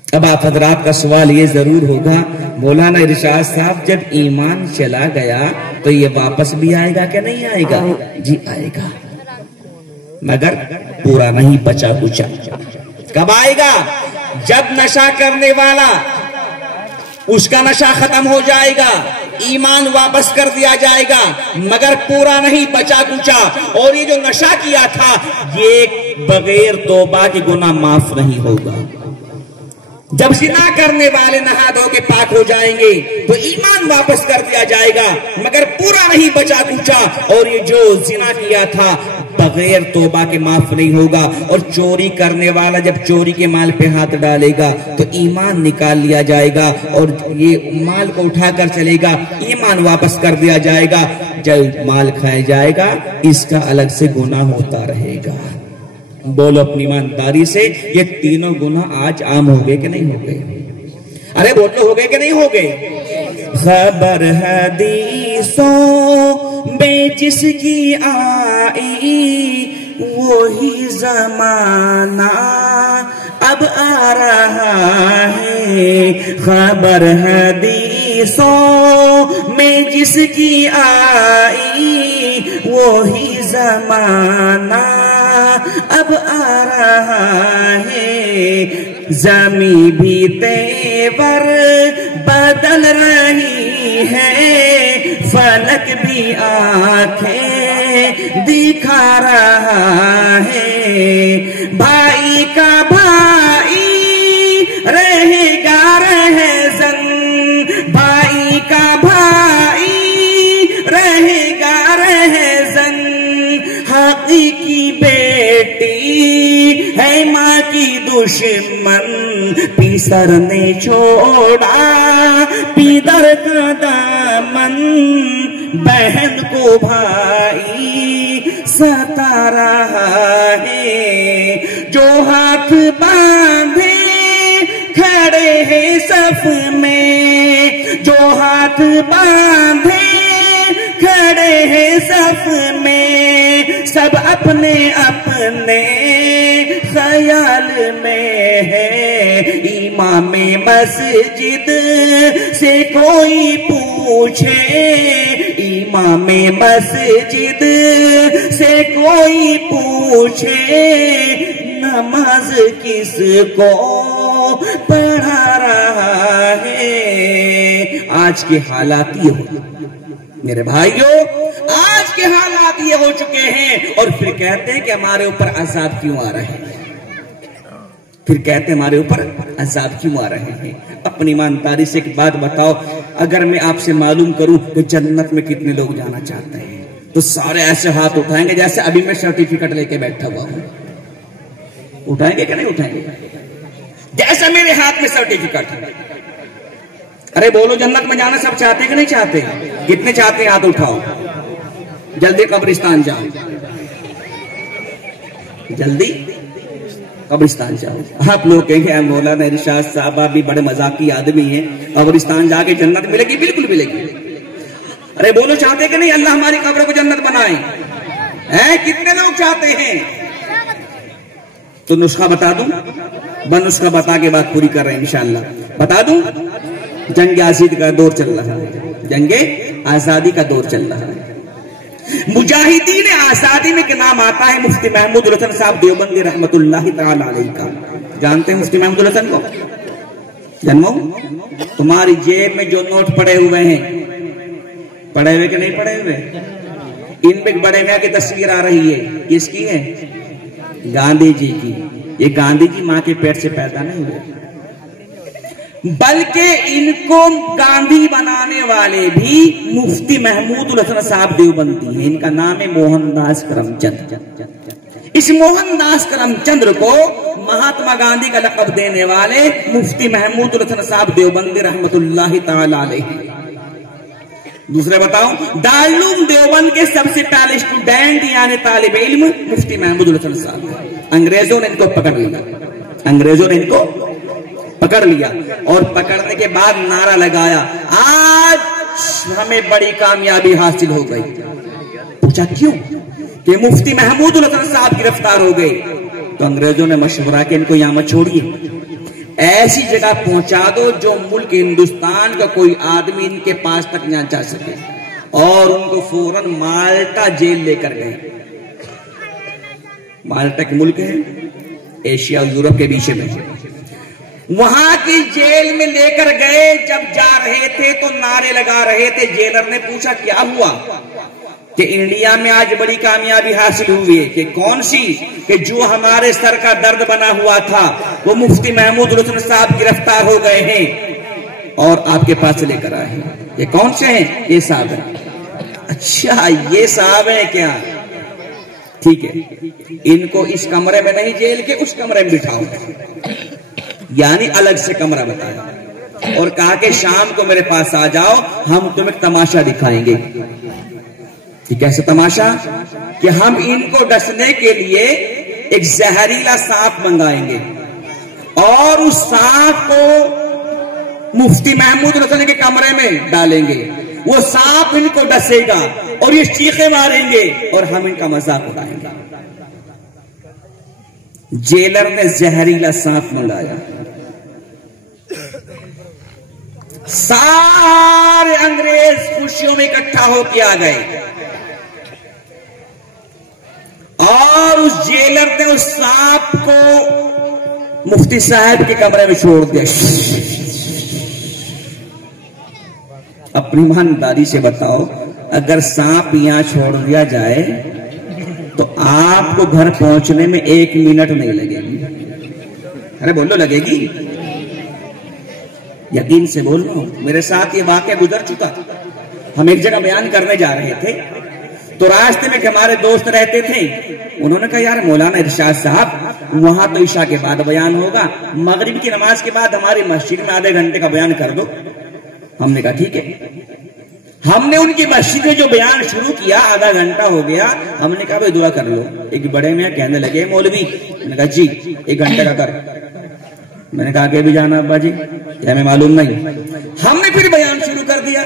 अब आप हजरात का सवाल ये जरूर होगा, मौलाना इरशाद साहब जब ईमान चला गया तो ये वापस भी आएगा क्या नहीं आएगा? जी आएगा, मगर पूरा नहीं, बचा कुचा। कब आएगा? जब नशा करने वाला उसका नशा खत्म हो जाएगा, ईमान वापस कर दिया जाएगा, मगर पूरा नहीं, बचा कुचा। और ये जो नशा किया था ये बगैर तौबा के गुनाह माफ नहीं होगा। जब जिना करने वाले नहा धो के पाक हो जाएंगे तो ईमान वापस कर दिया जाएगा, मगर पूरा नहीं, बचा कुचा। और ये जो जिना किया था बगैर तौबा के माफ नहीं होगा। और चोरी करने वाला जब चोरी के माल पे हाथ डालेगा तो ईमान निकाल लिया जाएगा और ये माल को उठाकर चलेगा, ईमान वापस कर दिया जाएगा। जब माल खाया जाएगा इसका अलग से गुनाह होता रहेगा। बोलो अपनी ईमानदारी से, ये तीनों गुनाह आज आम हो गए कि नहीं हो गए? अरे बोलो हो गए कि नहीं हो गए? खबर हदीसों में जिसकी आई वही जमाना अब आ रहा है। खबर हदीसों में जिसकी आई वही जमाना अब आ रहा है। जमी भी तेवर बदल रही है, फलक भी आंखें दिखा रहा है। भाई का भाई रहेगा रहज़न, भाई का भाई रहेगा रहज़न। हकीकी बेटी है माँ की दुश्मन, पीसर ने छोड़ा पीदर का दामन। बहन को भाई सता रहा है, जो हाथ बांधे खड़े हैं सफ में, जो हाथ बांधे खड़े हैं सफ में। सब अपने अपने ख्याल में है। इमाम मस्जिद से कोई पूछे, इमाम मस्जिद से कोई पूछे, नमाज किसको पढ़ा रहा है। आज के हालात ये हो मेरे भाइयों, आज के हालात ये हो चुके हैं। और फिर कहते हैं कि हमारे ऊपर अज़ाब क्यों आ रहे हैं, फिर कहते हैं हमारे ऊपर अज़ाब क्यों आ रहे हैं। अपनी ईमानदारी से एक बात बताओ, अगर मैं आपसे मालूम करूं कि जन्नत में कितने लोग जाना चाहते हैं तो सारे ऐसे हाथ उठाएंगे जैसे अभी मैं सर्टिफिकेट लेके बैठा हुआ हूं। उठाएंगे कि नहीं उठाएंगे? जैसा मेरे हाथ में सर्टिफिकेट है। अरे बोलो, जन्नत में जाना सब चाहते हैं कि नहीं चाहते? कितने चाहते हैं हाथ उठाओ, जल्दी कब्रिस्तान जाओ, जल्दी कब्रिस्तान जाओ। आप लोग कहेंगे मौलाना इरशाद साहब भी बड़े मजाकी आदमी हैं, कब्रिस्तान जाके जन्नत मिलेगी? बिल्कुल मिलेगी। अरे बोलो चाहते कि नहीं अल्लाह हमारी कब्र को जन्नत बनाए? हैं कितने लोग चाहते हैं? तो नुस्खा बता दूं, नुस्खा बता के बात पूरी कर रहे हैं इंशाअल्लाह। बता दूं, जंग आजादी का दौर चल रहा है, जंगे आजादी का दौर चल रहा है। मुजाहिदीन आजादी में के नाम आता है मुफ्ती महमूद उल हसन साहब देवबंदी रहमतुल्लाहि तआला अलैहि का। जानते हैं मुफ्ती महमूद उल हसन को? जन्मो तुम्हारी जेब में जो नोट पड़े हुए हैं, पड़े हुए कि नहीं पड़े हुए? इनमें बड़े मियां की तस्वीर आ रही है, किसकी है? गांधी जी की। ये गांधी जी मां के पेट से पैदा नहीं हुए, बल्कि इनको गांधी बनाने वाले भी मुफ्ती महमूद उल हसन साहब देवबंदी हैं। इनका नाम है मोहनदास करमचंद। इस मोहनदास करमचंद को महात्मा गांधी का लक़ब देने वाले मुफ्ती महमूद उल हसन साहब देवबंदी रहमतुल्लाहि तआला अलैहि। दूसरे बताओ, दारुल देवबंद के सबसे पहले स्टूडेंट यानी तालिब इल्म मुफ्ती महमूद उल हसन साहब। अंग्रेजों ने इनको पकड़ लिया, अंग्रेजों ने इनको पकड़ लिया और पकड़ने के बाद नारा लगाया, आज हमें बड़ी कामयाबी हासिल हो गई। पूछा क्यों? कि मुफ्ती महमूद उल हसन साहब गिरफ्तार हो गए। तो अंग्रेजों ने मशवरा किया इनको यहां मत छोड़िए, ऐसी जगह पहुंचा दो जो मुल्क हिंदुस्तान का कोई आदमी इनके पास तक ना जा सके। और उनको फौरन माल्टा जेल लेकर गए। माल्टा के मुल्क है एशिया और यूरोप के बीच में, वहां की जेल में लेकर गए। जब जा रहे थे तो नारे लगा रहे थे। जेलर ने पूछा क्या हुआ? कि इंडिया में आज बड़ी कामयाबी हासिल हुई है। कि कौन सी? कि जो हमारे सर का दर्द बना हुआ था वो मुफ्ती महमूद उल हसन साहब गिरफ्तार हो गए हैं और आपके पास लेकर आए हैं। ये कौन से हैं? ये साहब है। अच्छा ये साहब है क्या? ठीक है, इनको इस कमरे में नहीं जेल के उस कमरे में बिठाओ, यानी अलग से कमरा बताया और कहा कि शाम को मेरे पास आ जाओ, हम तुम्हें तमाशा दिखाएंगे। कि कैसे तमाशा? कि हम इनको डसने के लिए एक जहरीला सांप मंगाएंगे और उस सांप को मुफ्ती महमूद उल हसन के कमरे में डालेंगे। वो सांप इनको डसेगा और ये चीखे मारेंगे और हम इनका मजाक उड़ाएंगे। जेलर ने जहरीला सांप मंगाया। सारे अंग्रेज खुशियों में इकट्ठा होकर आ गए और उस जेलर ने उस सांप को मुफ्ती साहब के कमरे में छोड़ दिया। अपनी ईमानदारी से बताओ, अगर सांप यहां छोड़ दिया जाए तो आपको घर पहुंचने में 1 मिनट नहीं लगेगी। अरे बोलो, लगेगी? यकीन से बोल रहा हूं, मेरे साथ ये वाकया गुजर चुका। हम एक जगह बयान करने जा रहे थे तो रास्ते में हमारे दोस्त रहते थे। उन्होंने कहा यार मौलाना इरशाद साहब वहां तो ईशा के बाद बयान होगा, मगरिब की नमाज के बाद हमारी मस्जिद में आधे घंटे का बयान कर दो। हमने कहा ठीक है। हमने उनकी मस्जिद में जो बयान शुरू किया, आधा घंटा हो गया। हमने कहा भाई दुआ कर लो। एक बड़े मियां कहने लगे मौलवी, मैंने कहा जी 1 घंटे का कर। मैंने कहा आगे भी जाना अब्बा जी? हमें मालूम नहीं। हमने फिर बयान शुरू कर दिया।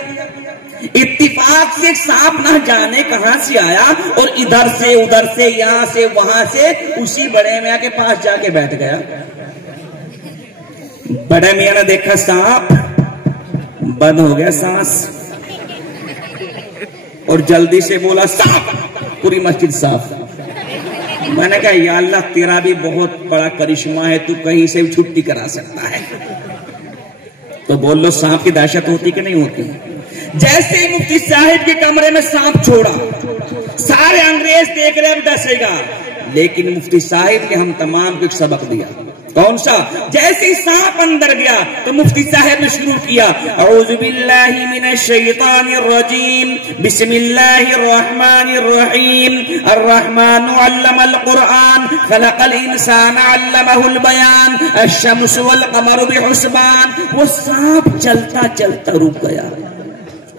इत्तिफाक से सांप ना जाने कहां से आया और इधर से उधर से यहां से वहां से उसी बड़े मियां के पास जाके बैठ गया। बड़े मियां ने देखा सांप, बंद हो गया सांस और जल्दी से बोला सांप, पूरी मस्जिद साफ। मैंने कहा या अल्लाह तेरा भी बहुत बड़ा करिश्मा है, तू कहीं से भी छुट्टी करा सकता है। तो बोल लो सांप की दहशत होती कि नहीं होती? जैसे ही मुफ्ती साहिब के कमरे में सांप छोड़ा, सारे अंग्रेज देख रहे अब डसेगा, लेकिन मुफ्ती साहिब ने हम तमाम को एक सबक दिया। कौन सा? जैसे ही सांप अंदर गया तो मुफ्ती साहब ने शुरू किया औज़ु बिल्लाहि मिनश शैतानिर रजीम, बिस्मिल्लाहिर रहमानिर रहीम, अर्रहमानु अल्लमल कुरआन, खलकल इंसाना अल्लमहुल बयान, अश-शम्सु वल कमरु बिहुस्बान। वो सांप चलता चलता रुक गया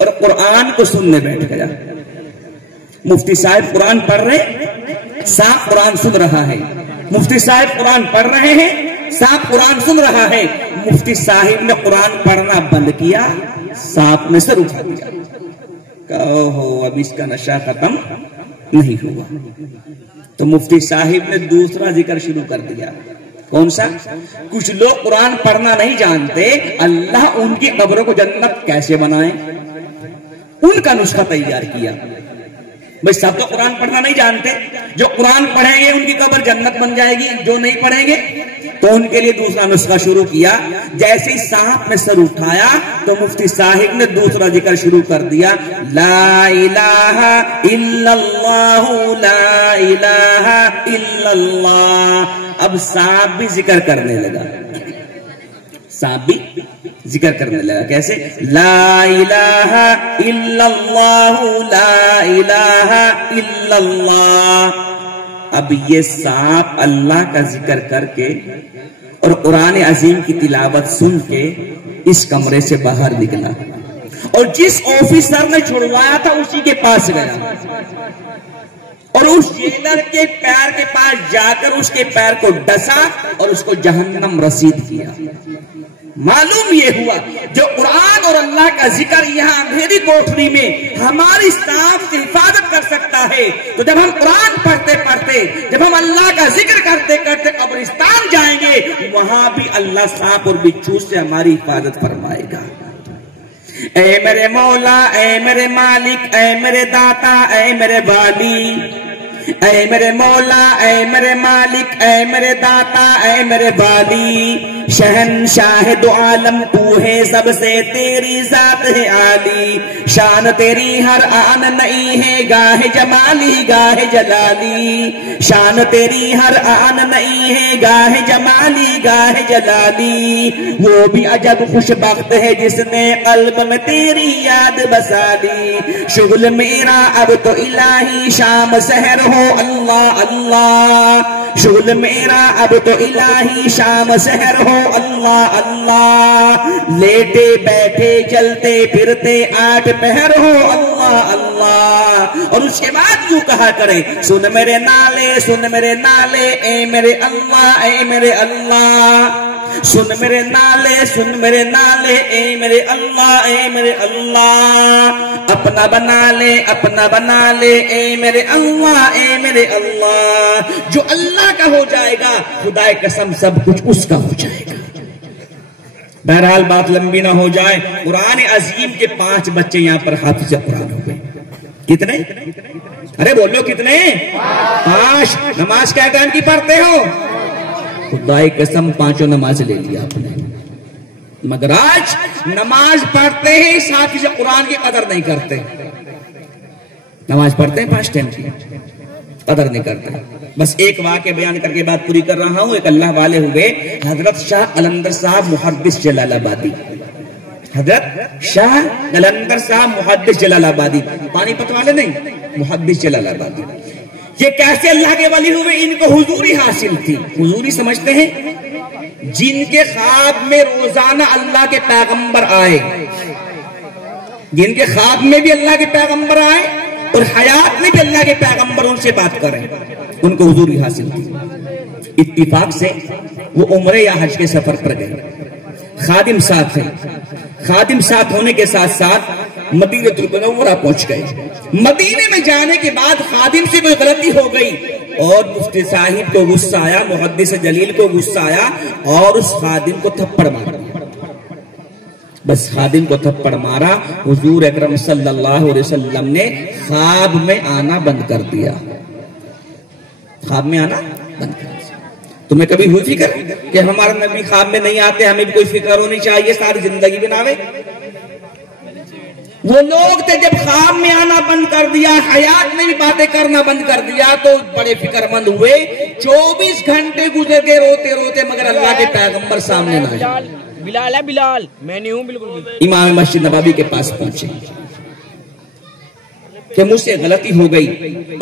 और कुरान को सुनने बैठ गया। मुफ्ती साहब कुरान पढ़ रहे, सांप कुरान सुन रहा है। मुफ्ती साहब कुरान पढ़ रहे हैं, सांप कुरान सुन रहा है। मुफ्ती साहिब ने कुरान पढ़ना बंद किया, सांप ने सर उठा दिया। कहो अब इसका नशा खत्म नहीं हुआ। तो मुफ्ती साहिब ने दूसरा जिक्र शुरू कर दिया। कौन सा? कुछ लोग कुरान पढ़ना नहीं जानते, अल्लाह उनकी कब्रों को जन्नत कैसे बनाए, उनका नुस्खा तैयार किया। भाई सब तो कुरान पढ़ना नहीं जानते, जो कुरान पढ़ेंगे उनकी कब्र जन्नत बन जाएगी, जो नहीं पढ़ेंगे तो उनके लिए दूसरा नुस्खा शुरू किया। जैसे ही सांप ने सर उठाया तो मुफ्ती साहिब ने दूसरा जिक्र शुरू कर दिया, ला इलाहा इल्लल्लाहु ला इलाहा इल्लल्लाह। अब सांप भी जिक्र करने लगा, सांप भी जिक्र करने लगा। कैसे? ला इलाहा इल्लल्लाहु ला इलाहा इल्लल्लाह। अब ये सांप अल्लाह का जिक्र करके और कुरान अजीम की तिलावत सुन के इस कमरे से बाहर निकला और जिस ऑफिसर ने छुड़वाया था उसी के पास गया और उस जेलर के पैर के पास जाकर उसके पैर को डसा और उसको जहन्नम रसीद किया। मालूम ये हुआ जो कुरान और अल्लाह का जिक्र यहाँ अंधेरी कोठरी में हमारी सांप से हिफाजत कर सकता है, तो जब हम कुरान पढ़ते पढ़ते, जब हम अल्लाह का जिक्र करते करते कब्रिस्तान जाएंगे, वहां भी अल्लाह सांप और बिच्छू से हमारी हिफाजत फरमाएगा। ऐ मेरे मौला, ऐ मेरे मालिक, ऐ मेरे दाता, ऐ मेरे वाली, ऐ मेरे मौला, ऐ मेरे मालिक, ऐ मेरे दाता, ऐ मेरे वाली, शहनशाह दो आलम तू है सबसे तेरी जात है आली, शान तेरी हर आन नई है गाहे जमाली गाहे जलाली, शान तेरी हर आन नई है गाहे जमाली गाहे जलाली। वो भी अजब खुशबख्त है जिसने कल्ब में तेरी याद बसा ली, शुगल मेरा अब तो इलाही शाम सहर हो अल्लाह अल्लाह, शुगल मेरा अब तो इलाही शाम सहर हो अल्लाह अल्लाह, लेटे बैठे चलते फिरते आठ पहर हो अल्लाह अल्लाह। और उसके बाद यूं कहा करे, सुन मेरे नाले, सुन मेरे नाले, ए मेरे अल्लाह, ए मेरे अल्लाह, सुन मेरे नाले, सुन मेरे नाले, ए मेरे अल्लाह, ए मेरे अल्लाह, अपना बना ले, अपना बना ले, ए मेरे अल्लाह, ए मेरे अल्लाह। जो अल्लाह का हो जाएगा, खुदाए कसम सब कुछ उसका हो जाएगा। बहरहाल बात लंबी ना हो जाए, कुरान अजीम के 5 बच्चे यहाँ पर हाफिज कुरान हो गए। कितने? अरे बोलो कितने? 5। नमाज क्या टाइम की पढ़ते हो? खुदाए कसम 5 नमाज ले लिया आपने, मगर आज नमाज पढ़ते हैं इस हाफिज कुरान की कदर नहीं करते। नमाज पढ़ते हैं 5 टाइम की, कदर नहीं करते। बस एक वाक़या बयान करके बात पूरी कर रहा हूं। एक अल्लाह वाले हुए हजरत शाह कलंदर साहब मुहद्दिस जलालाबादी, हजरत शाह कलंदर साहब मुहद्दिस जलालाबादी, पानीपत वाले नहीं, मुहद्दिस जलालाबादी। ये कैसे अल्लाह के वली हुए? इनको हुजूरी हासिल थी। हुजूरी समझते हैं? जिनके ख्वाब में रोजाना अल्लाह के पैगंबर आए, जिनके ख्वाब में भी अल्लाह के पैगंबर आए और हयात में भी अल्लाह के पैगंबर उनसे बात करें, उनको हुजूरी हासिल थी। इत्तिफाक से वो उम्रे या हज के सफर पर गए, खादिम साथ थे। खादिम साथ होने के साथ साथ मदीनतुल मुनव्वरा पहुंच गए। मदीने में जाने के बाद खादिम से कोई गलती हो गई और मुफ्ती साहिब को गुस्सा आया, मुहद्दिस जलील को गुस्सा आया और उस खादिम को थप्पड़ मारा। बस खादिम को थप्पड़ मारा, हुजूर अकरम सल्लल्लाहु अलैहि वसल्लम ने ख्वाब में आना बंद कर दिया। ख्वाब में आना बंद कर दिया। तुम्हें कभी हुई फिक्र कि हमारे नबी ख्वाब में नहीं आते, हमें भी कोई फिक्र होनी चाहिए, सारी जिंदगी बनावे? वो लोग थे जब ख्वाब में आना बंद कर दिया, हयात में भी बातें करना बंद कर दिया, तो बड़े फिक्रमंद हुए। 24 घंटे गुजर गए रोते रोते, मगर अल्लाह के पैगंबर सामने ना आए। बिलाल है बिलाल, मैं नहीं हूं बिल्कुल। इमाम मस्जिद नबवी के पास पहुंचे कि मुझसे गलती हो गई,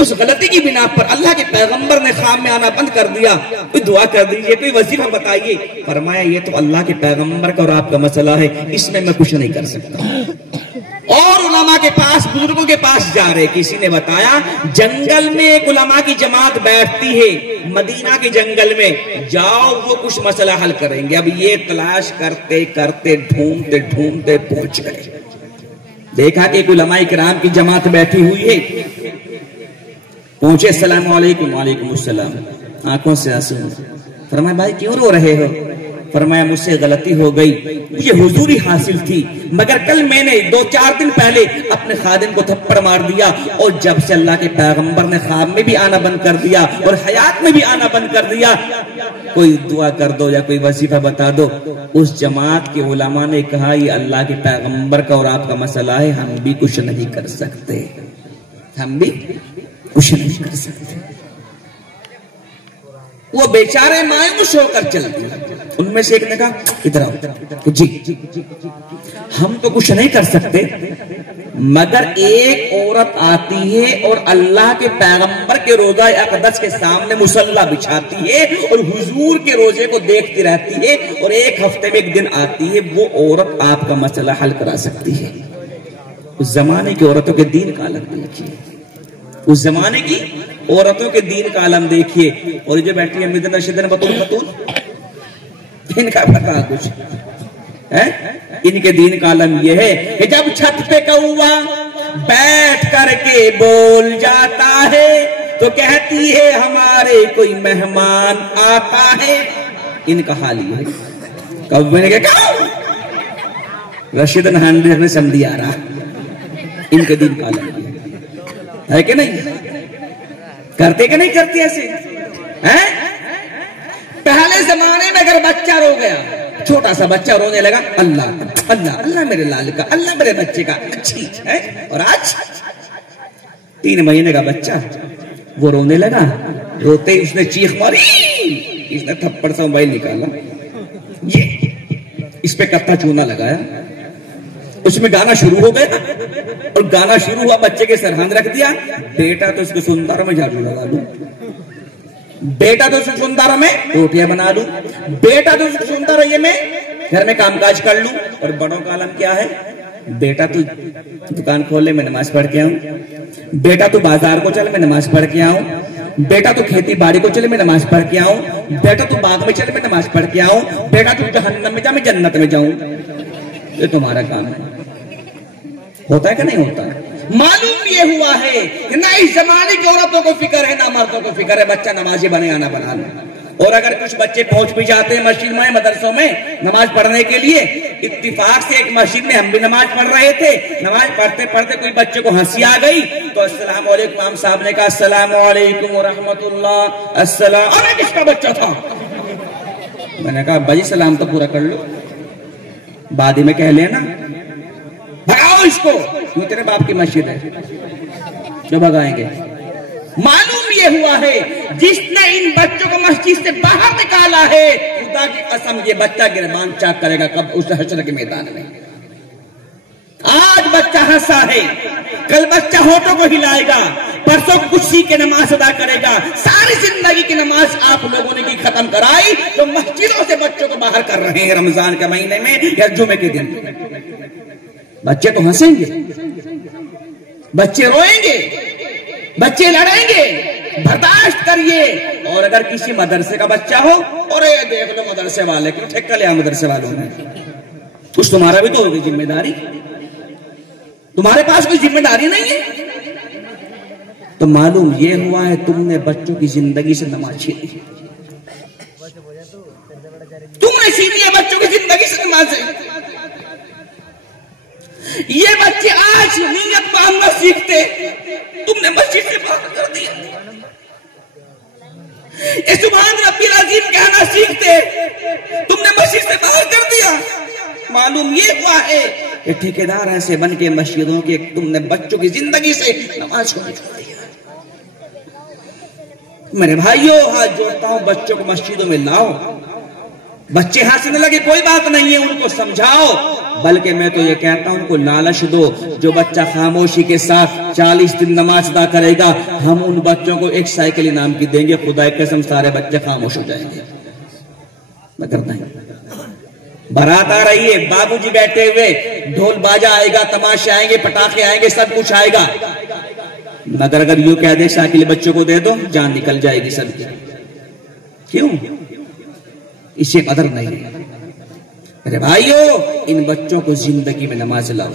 उस गलती की बिना पर अल्लाह के पैगंबर ने ख्वाब में आना बंद कर दिया, कोई दुआ कर दीजिए, कोई वजीफा बताइए। फरमाया ये तो अल्लाह के पैगंबर का और आपका मसला है, इसमें मैं कुछ नहीं कर सकता। और उलमा के पास, बुजुर्गों के पास जा रहे, किसी ने बताया जंगल में एक उलमा की जमात बैठती है, मदीना के जंगल में, जाओ वो कुछ मसला हल करेंगे। अब ये तलाश करते करते ढूंढते ढूंढते पहुंच गए, देखा कि एक उलमा इकराम की जमात बैठी हुई है। पहुंचे, अस्सलाम वालेकुम। वालेकुम अस्सलाम। आंखों से आंसू। फरमाया भाई क्यों रो रहे हो? फरमाया मुझसे गलती हो गई, मुझे हुजूरी हासिल थी, मगर कल मैंने 2-4 दिन पहले अपने खादिम को थप्पड़ मार दिया, और जब से अल्लाह के पैगंबर ने ख्वाब में भी आना बंद कर दिया और हयात में भी आना बंद कर दिया, कोई दुआ कर दो या कोई वजीफा बता दो। उस जमात के उलमा ने कहा ये अल्लाह के पैगंबर का और आपका मसला है, हम भी कुछ नहीं कर सकते, हम भी कुछ नहीं कर सकते। वो बेचारे मायूस होकर चल दिए। उनमें से एक ने कहा इधर आओ। जी हम तो कुछ नहीं कर सकते, मगर एक औरत आती है और अल्लाह के पैगंबर के रोजा अक़दस के सामने मुसल्ला बिछाती है और हुजूर के रोजे को देखती रहती है, और एक हफ्ते में एक दिन आती है, वो औरत आपका मसला हल करा सकती है। उस जमाने की औरतों के दीन का आलम देखिए, उस जमाने की औरतों के दीन का आलम देखिए। और जो बैठी है मिदन रशीदन बतूल बतूल, इनका पता कुछ है? इनके दीन का आलम यह है कि जब छत पे कौवा बैठ करके बोल जाता है तो कहती है हमारे कोई मेहमान आता है। इनका हाल ये है। कौवे ने कहा रशीदन 100 ने समझी आ रहा, इनके दीन का आलम है कि नहीं? करते कि नहीं करते ऐसे हैं? पहले जमाने में अगर बच्चा रो गया, छोटा सा बच्चा रोने लगा, अल्लाह अल्लाह अल्लाह मेरे लाल का, अल्लाह मेरे बच्चे का, अच्छी है। और आज 3 महीने का बच्चा वो रोने लगा, रोते ही उसने चीख मारी, इसने थप्पड़ से मोबाइल निकाला, ये इस पे कत्था चूना लगाया, उसमें गाना शुरू हो गया, और गाना शुरू हुआ, बच्चे के सरहद रख दिया, बेटा तो इसको सुंदर में झाड़ू लगा लूं, बेटा तो इसको सुंदर में रोटियां बना लूं, बेटा तो इसको सुंदर ये में घर में कामकाज कर लूं। और बड़ों का आलम क्या है? बेटा तू दुकान खोल ले, मैं नमाज पढ़ के आऊं, बेटा तू बाजार को चल, मैं नमाज पढ़ के आऊं, बेटा तू खेती बाड़ी को चले, मैं नमाज पढ़ के आऊं, बेटा तू बाग में चले, मैं नमाज पढ़ के आऊं, बेटा तू जहन्नम में जा, मैं जन्नत में जाऊं। ये तुम्हारा काम है। होता है कि नहीं होता? मालूम ये हुआ है कि ना इस जमाने की औरतों को फिक्र है ना मर्दों को फिक्र है, बच्चा नमाजी बने या ना बना लो। और अगर कुछ बच्चे पहुंच भी जाते हैं मस्जिद में, मदरसों में नमाज पढ़ने के लिए, इत्तिफाक से एक मस्जिद में हम भी नमाज पढ़ रहे थे, नमाज पढ़ते पढ़ते कोई बच्चे को हंसी आ गई तो अस्सलाम वालेकुम, इमाम साहब ने कहा अस्सलाम वालेकुम व रहमतुल्लाह, अस्सलाम। अरे किसका बच्चा था? मैंने कहा भाई सलाम तो पूरा कर लो, बाद में कह लेना, भगाओ इसको, क्यों तेरे बाप की मस्जिद है जो भगाएंगे। मालूम ये हुआ है जिसने इन बच्चों को मस्जिद से बाहर निकाला है, खुदा की कसम ये बच्चा गिरबान चाक करेगा कब? उस हश्र के मैदान में। आज बच्चा हंसा है, कल बच्चा होठों को हिलाएगा, परसों कुछ सीख के नमाज अदा करेगा। सारी जिंदगी की नमाज आप लोगों ने की खत्म कराई तो मस्जिदों से बच्चों को बाहर कर रहे हैं रमजान के महीने में या जुमे के दिन। बच्चे तो हंसेंगे, बच्चे रोएंगे, बच्चे लड़ेंगे, बर्दाश्त करिए। और अगर किसी मदरसे का बच्चा हो, और ये देख लो मदरसे वाले क्यों ठेका लिया, मदरसे वालों ने कुछ, तुम्हारा भी तो होगी जिम्मेदारी, तुम्हारे पास कोई जिम्मेदारी नहीं है। तो मालूम ये हुआ है तुमने बच्चों की जिंदगी से नमाज छीनी, तुमने छीनी है बच्चों की जिंदगी से नमाज। ये बच्चे आज नियत बांधना सीखते, तुमने मस्जिद से बाहर कर दिया। ये सुभान रब्बिल अज़ीम कहना सीखते, तुमने मस्जिद से बाहर कर दिया। मालूम ये हुआ है कि ठेकेदार ऐसे बन के मस्जिदों के तुमने बच्चों की जिंदगी से नमाज को निकाल दिया। मेरे भाइयों हाथ जोड़ता हूं, बच्चों को मस्जिदों में लाओ। बच्चे हंसने लगे कोई बात नहीं है, उनको समझाओ, बल्कि मैं तो ये कहता हूं उनको लालच दो। जो बच्चा खामोशी के साथ 40 दिन नमाज अदा करेगा, हम उन बच्चों को एक साइकिल इनाम की देंगे, खुदा की कसम सारे बच्चे खामोश हो जाएंगे। मगर नहीं, बारात आ रही है, बाबूजी बैठे हुए, ढोल बाजा आएगा, तमाशे आएंगे, पटाखे आएंगे, सब कुछ आएगा, मगर अगर यूं कह दे शाकिल बच्चों को दे दो, जान निकल जाएगी सबकी। क्यों? इसे कदर नहीं है। अरे भाइयों, इन बच्चों को जिंदगी में नमाज लाओ।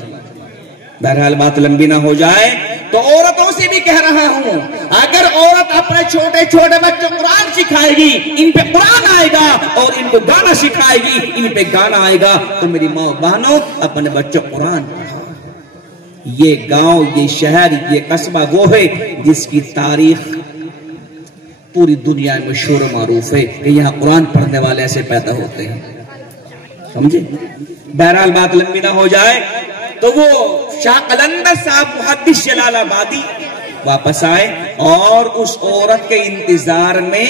बहरहाल बात लंबी ना हो जाए तो औरतों से भी कह रहा हूं, अगर औरत अपने छोटे छोटे बच्चों को कुरान सिखाएगी, इन पे कुरान आएगा, और इनको गाना सिखाएगी, इन पे गाना आएगा, तो मेरी माँ बहनों, अपने बच्चों को कुरान पढ़ाओ। ये गांव, ये शहर, ये कस्बा वो है जिसकी तारीख पूरी दुनिया में शोर मारूफ है कि यहाँ कुरान पढ़ने वाले ऐसे पैदा होते हैं। समझे? बहरहाल बात लंबी ना हो जाए तो वो शाह कलंदर साहब मुहद्दिस जलालाबादी वापस आए और उस औरत के इंतजार में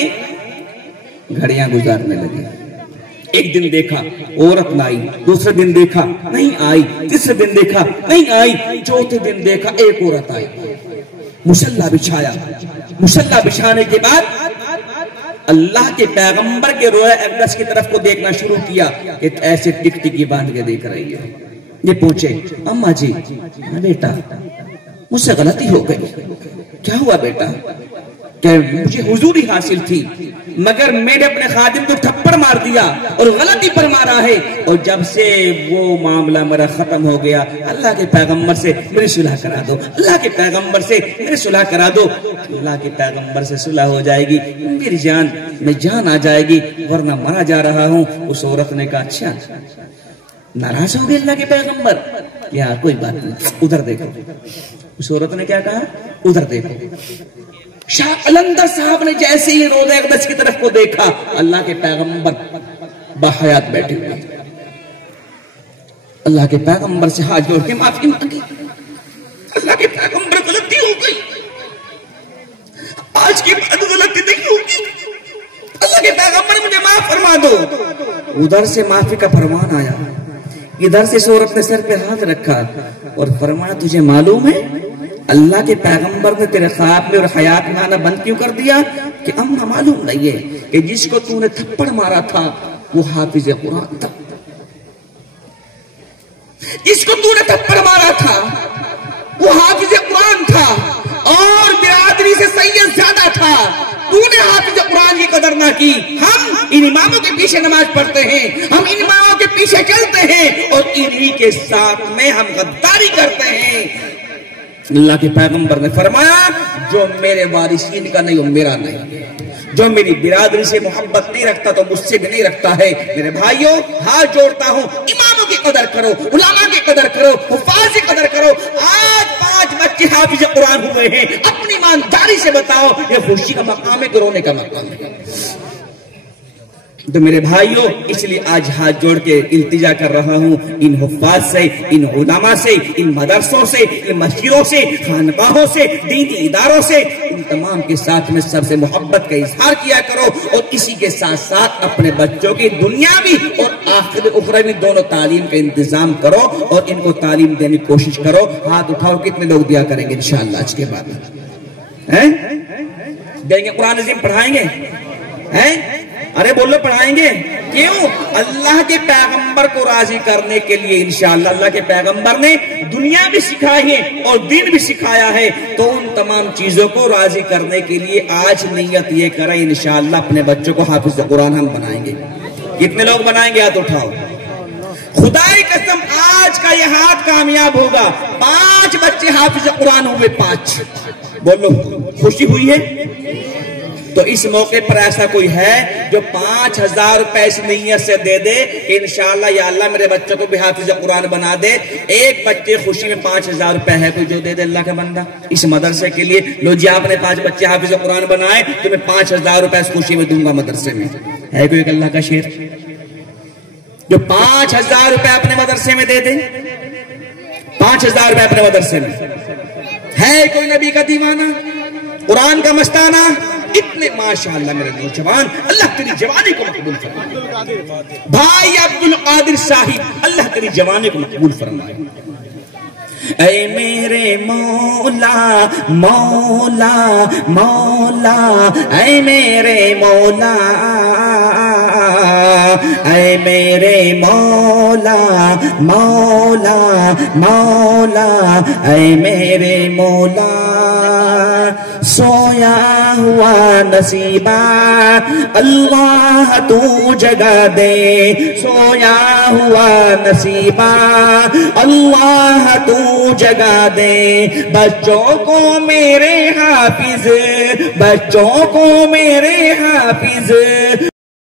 घड़ियां गुजारने लगे। एक दिन देखा औरत ना आई, दूसरे दिन देखा नहीं आई, तीसरे दिन देखा नहीं आई, चौथे दिन देखा एक औरत आई। मुसल्ला बिछाया, मुसल्ला बिछाने के बाद अल्लाह के पैगंबर के रोए अक़दस की तरफ को देखना शुरू किया कि ऐसे टिकटिकी बांध के देख रही है। ये पूछे, अम्मा जी, बेटा मुझसे गलती हो गई। क्या हुआ बेटा? क्या मुझे हुजूरी हासिल थी, मगर मैंने अपने खादिम को थप्पड़ मार दिया और गलती पर मारा है, और जब से वो मामला मेरा खत्म हो गया, अल्लाह के पैगंबर से मेरी सुलह करा दो, अल्लाह के पैगंबर से मेरी सुलह करा दो। अल्लाह के पैगंबर से सुलह हो जाएगी, मेरी जान में जान आ जाएगी, वरना मरा जा रहा हूं। उस औरत ने कहा, अच्छा नाराज हो गए अल्लाह के पैगंबर? यहाँ कोई बात नहीं, उधर देखो। उस औरत ने क्या कहा? उधर देखो। शाह कलंदर साहब ने जैसे ही रोज़े अक़दस की तरफ को देखा, अल्लाह के पैगंबर बाहयात बैठे हुए। अल्लाह के पैगंबर से हाथ जोड़ के माफी मांगी। अल्लाह के पैगंबर, गलती हो गई, आज के बाद गलती नहीं होगी, अल्लाह के पैगंबर मुझे माफ फरमा दो। उधर से माफी का फरमान आया, इधर से इस औरत ने सर पे हाथ रखा और फरमाया, तुझे मालूम है अल्लाह के पैगंबर ने तेरे ख्वाब में और हयात में आना बंद क्यों कर दिया? कि अम्मा मालूम नहीं है कि जिसको तूने थप्पड़ मारा था वो हाफिज कुरान था, जिसको तूने थप्पड़ मारा था वो हाफिज कुरान था, और बिरादरी से सैयद ज्यादा था। तूने हाफिज कुरान की कदर ना की। हम इन इमामों के पीछे नमाज पढ़ते हैं, हम इन इमामों के पीछे चलते हैं, और इन्हीं के साथ में हम गद्दारी करते हैं। अल्लाह के पैगंबर ने फरमाया, जो मेरे वारिसीन का नहीं वो मेरा नहीं, जो मेरी बिरादरी से मोहब्बत नहीं रखता तो मुझसे भी नहीं रखता है। मेरे भाइयों, हाथ जोड़ता हूं, इमामों की कदर करो, उलामा की कदर करो, हुफ्फाज़ की कदर करो। आज 5 बच्चे हाफिज कुरान हुए हैं, अपनी ईमानदारी से बताओ, ये खुशी का मकाम है कि रोने का मकाम है? तो मेरे भाइयों, इसलिए आज हाथ जोड़ के इल्तिजा कर रहा हूं इन हुफ्फाज़ से, इन उलमा से, इन मदरसों से, इन मस्जिदों से, खानकाहों से, दीनी इदारों से, इन तमाम के साथ में सबसे मोहब्बत का इजहार किया करो, और इसी के साथ साथ अपने बच्चों की दुनियावी और आखिरी उखरवी दोनों तालीम का इंतजाम करो और इनको तालीम देने की कोशिश करो। हाथ उठाओ, कितने लोग दिया करेंगे इंशाअल्लाह आज के बाद? हैं? देंगे? कुरान अज़ीम पढ़ाएंगे? हैं? अरे बोलो, पढ़ाएंगे। क्यों? अल्लाह के पैगंबर को राजी करने के लिए। इंशाअल्लाह अल्लाह के पैगंबर ने दुनिया भी सिखाई है और दीन भी सिखाया है, तो उन तमाम चीजों को राजी करने के लिए आज नियत ये करें, इंशाअल्लाह अपने बच्चों को हाफिज कुरान हम बनाएंगे। कितने लोग बनाएंगे? हाथ उठाओ। खुदाई कसम, आज का ये हाथ कामयाब होगा। 5 बच्चे हाफिज कुरान हुए, 5। बोलो, खुशी हुई है? तो इस मौके पर ऐसा कोई है जो 5000 रुपए इस नीयत से दे दे कि इंशाअल्लाह या अल्लाह मेरे बच्चों को भी हाफिज कुरान बना दे? एक बच्चे खुशी में 5000 रुपए है कोई जो दे दे अल्लाह का बंदा इस मदरसे के लिए? लो जी, आपने 5 बच्चे हाफिज कुरान बनाए, तो मैं 5000 रुपए इस खुशी में दूंगा मदरसे में। है कोई एक अल्लाह का शेर जो 5000 रुपए अपने मदरसे में दे दे? 5000 रुपए अपने मदरसे में? है कोई नबी का दीवाना, कुरान का मस्ताना? इतने माशाअल्लाह मेरे नौजवान, अल्लाह तेरी जवानी को मकबूल फरमाए। भाई अब्दुल कादिर साहिब, अल्लाह तेरी जवानी को मकबूल फरमाए। ऐ मेरे मौला मौला मौला, ऐ मेरे मौला ऐ मेरे मौला मौला मौला, ऐ मेरे मौला सोया हुआ नसीबा अल्लाह तू जगा दे, सोया हुआ नसीबा अल्लाह तू जगा दे। बच्चों को मेरे हाफिज, बच्चों को मेरे हाफिज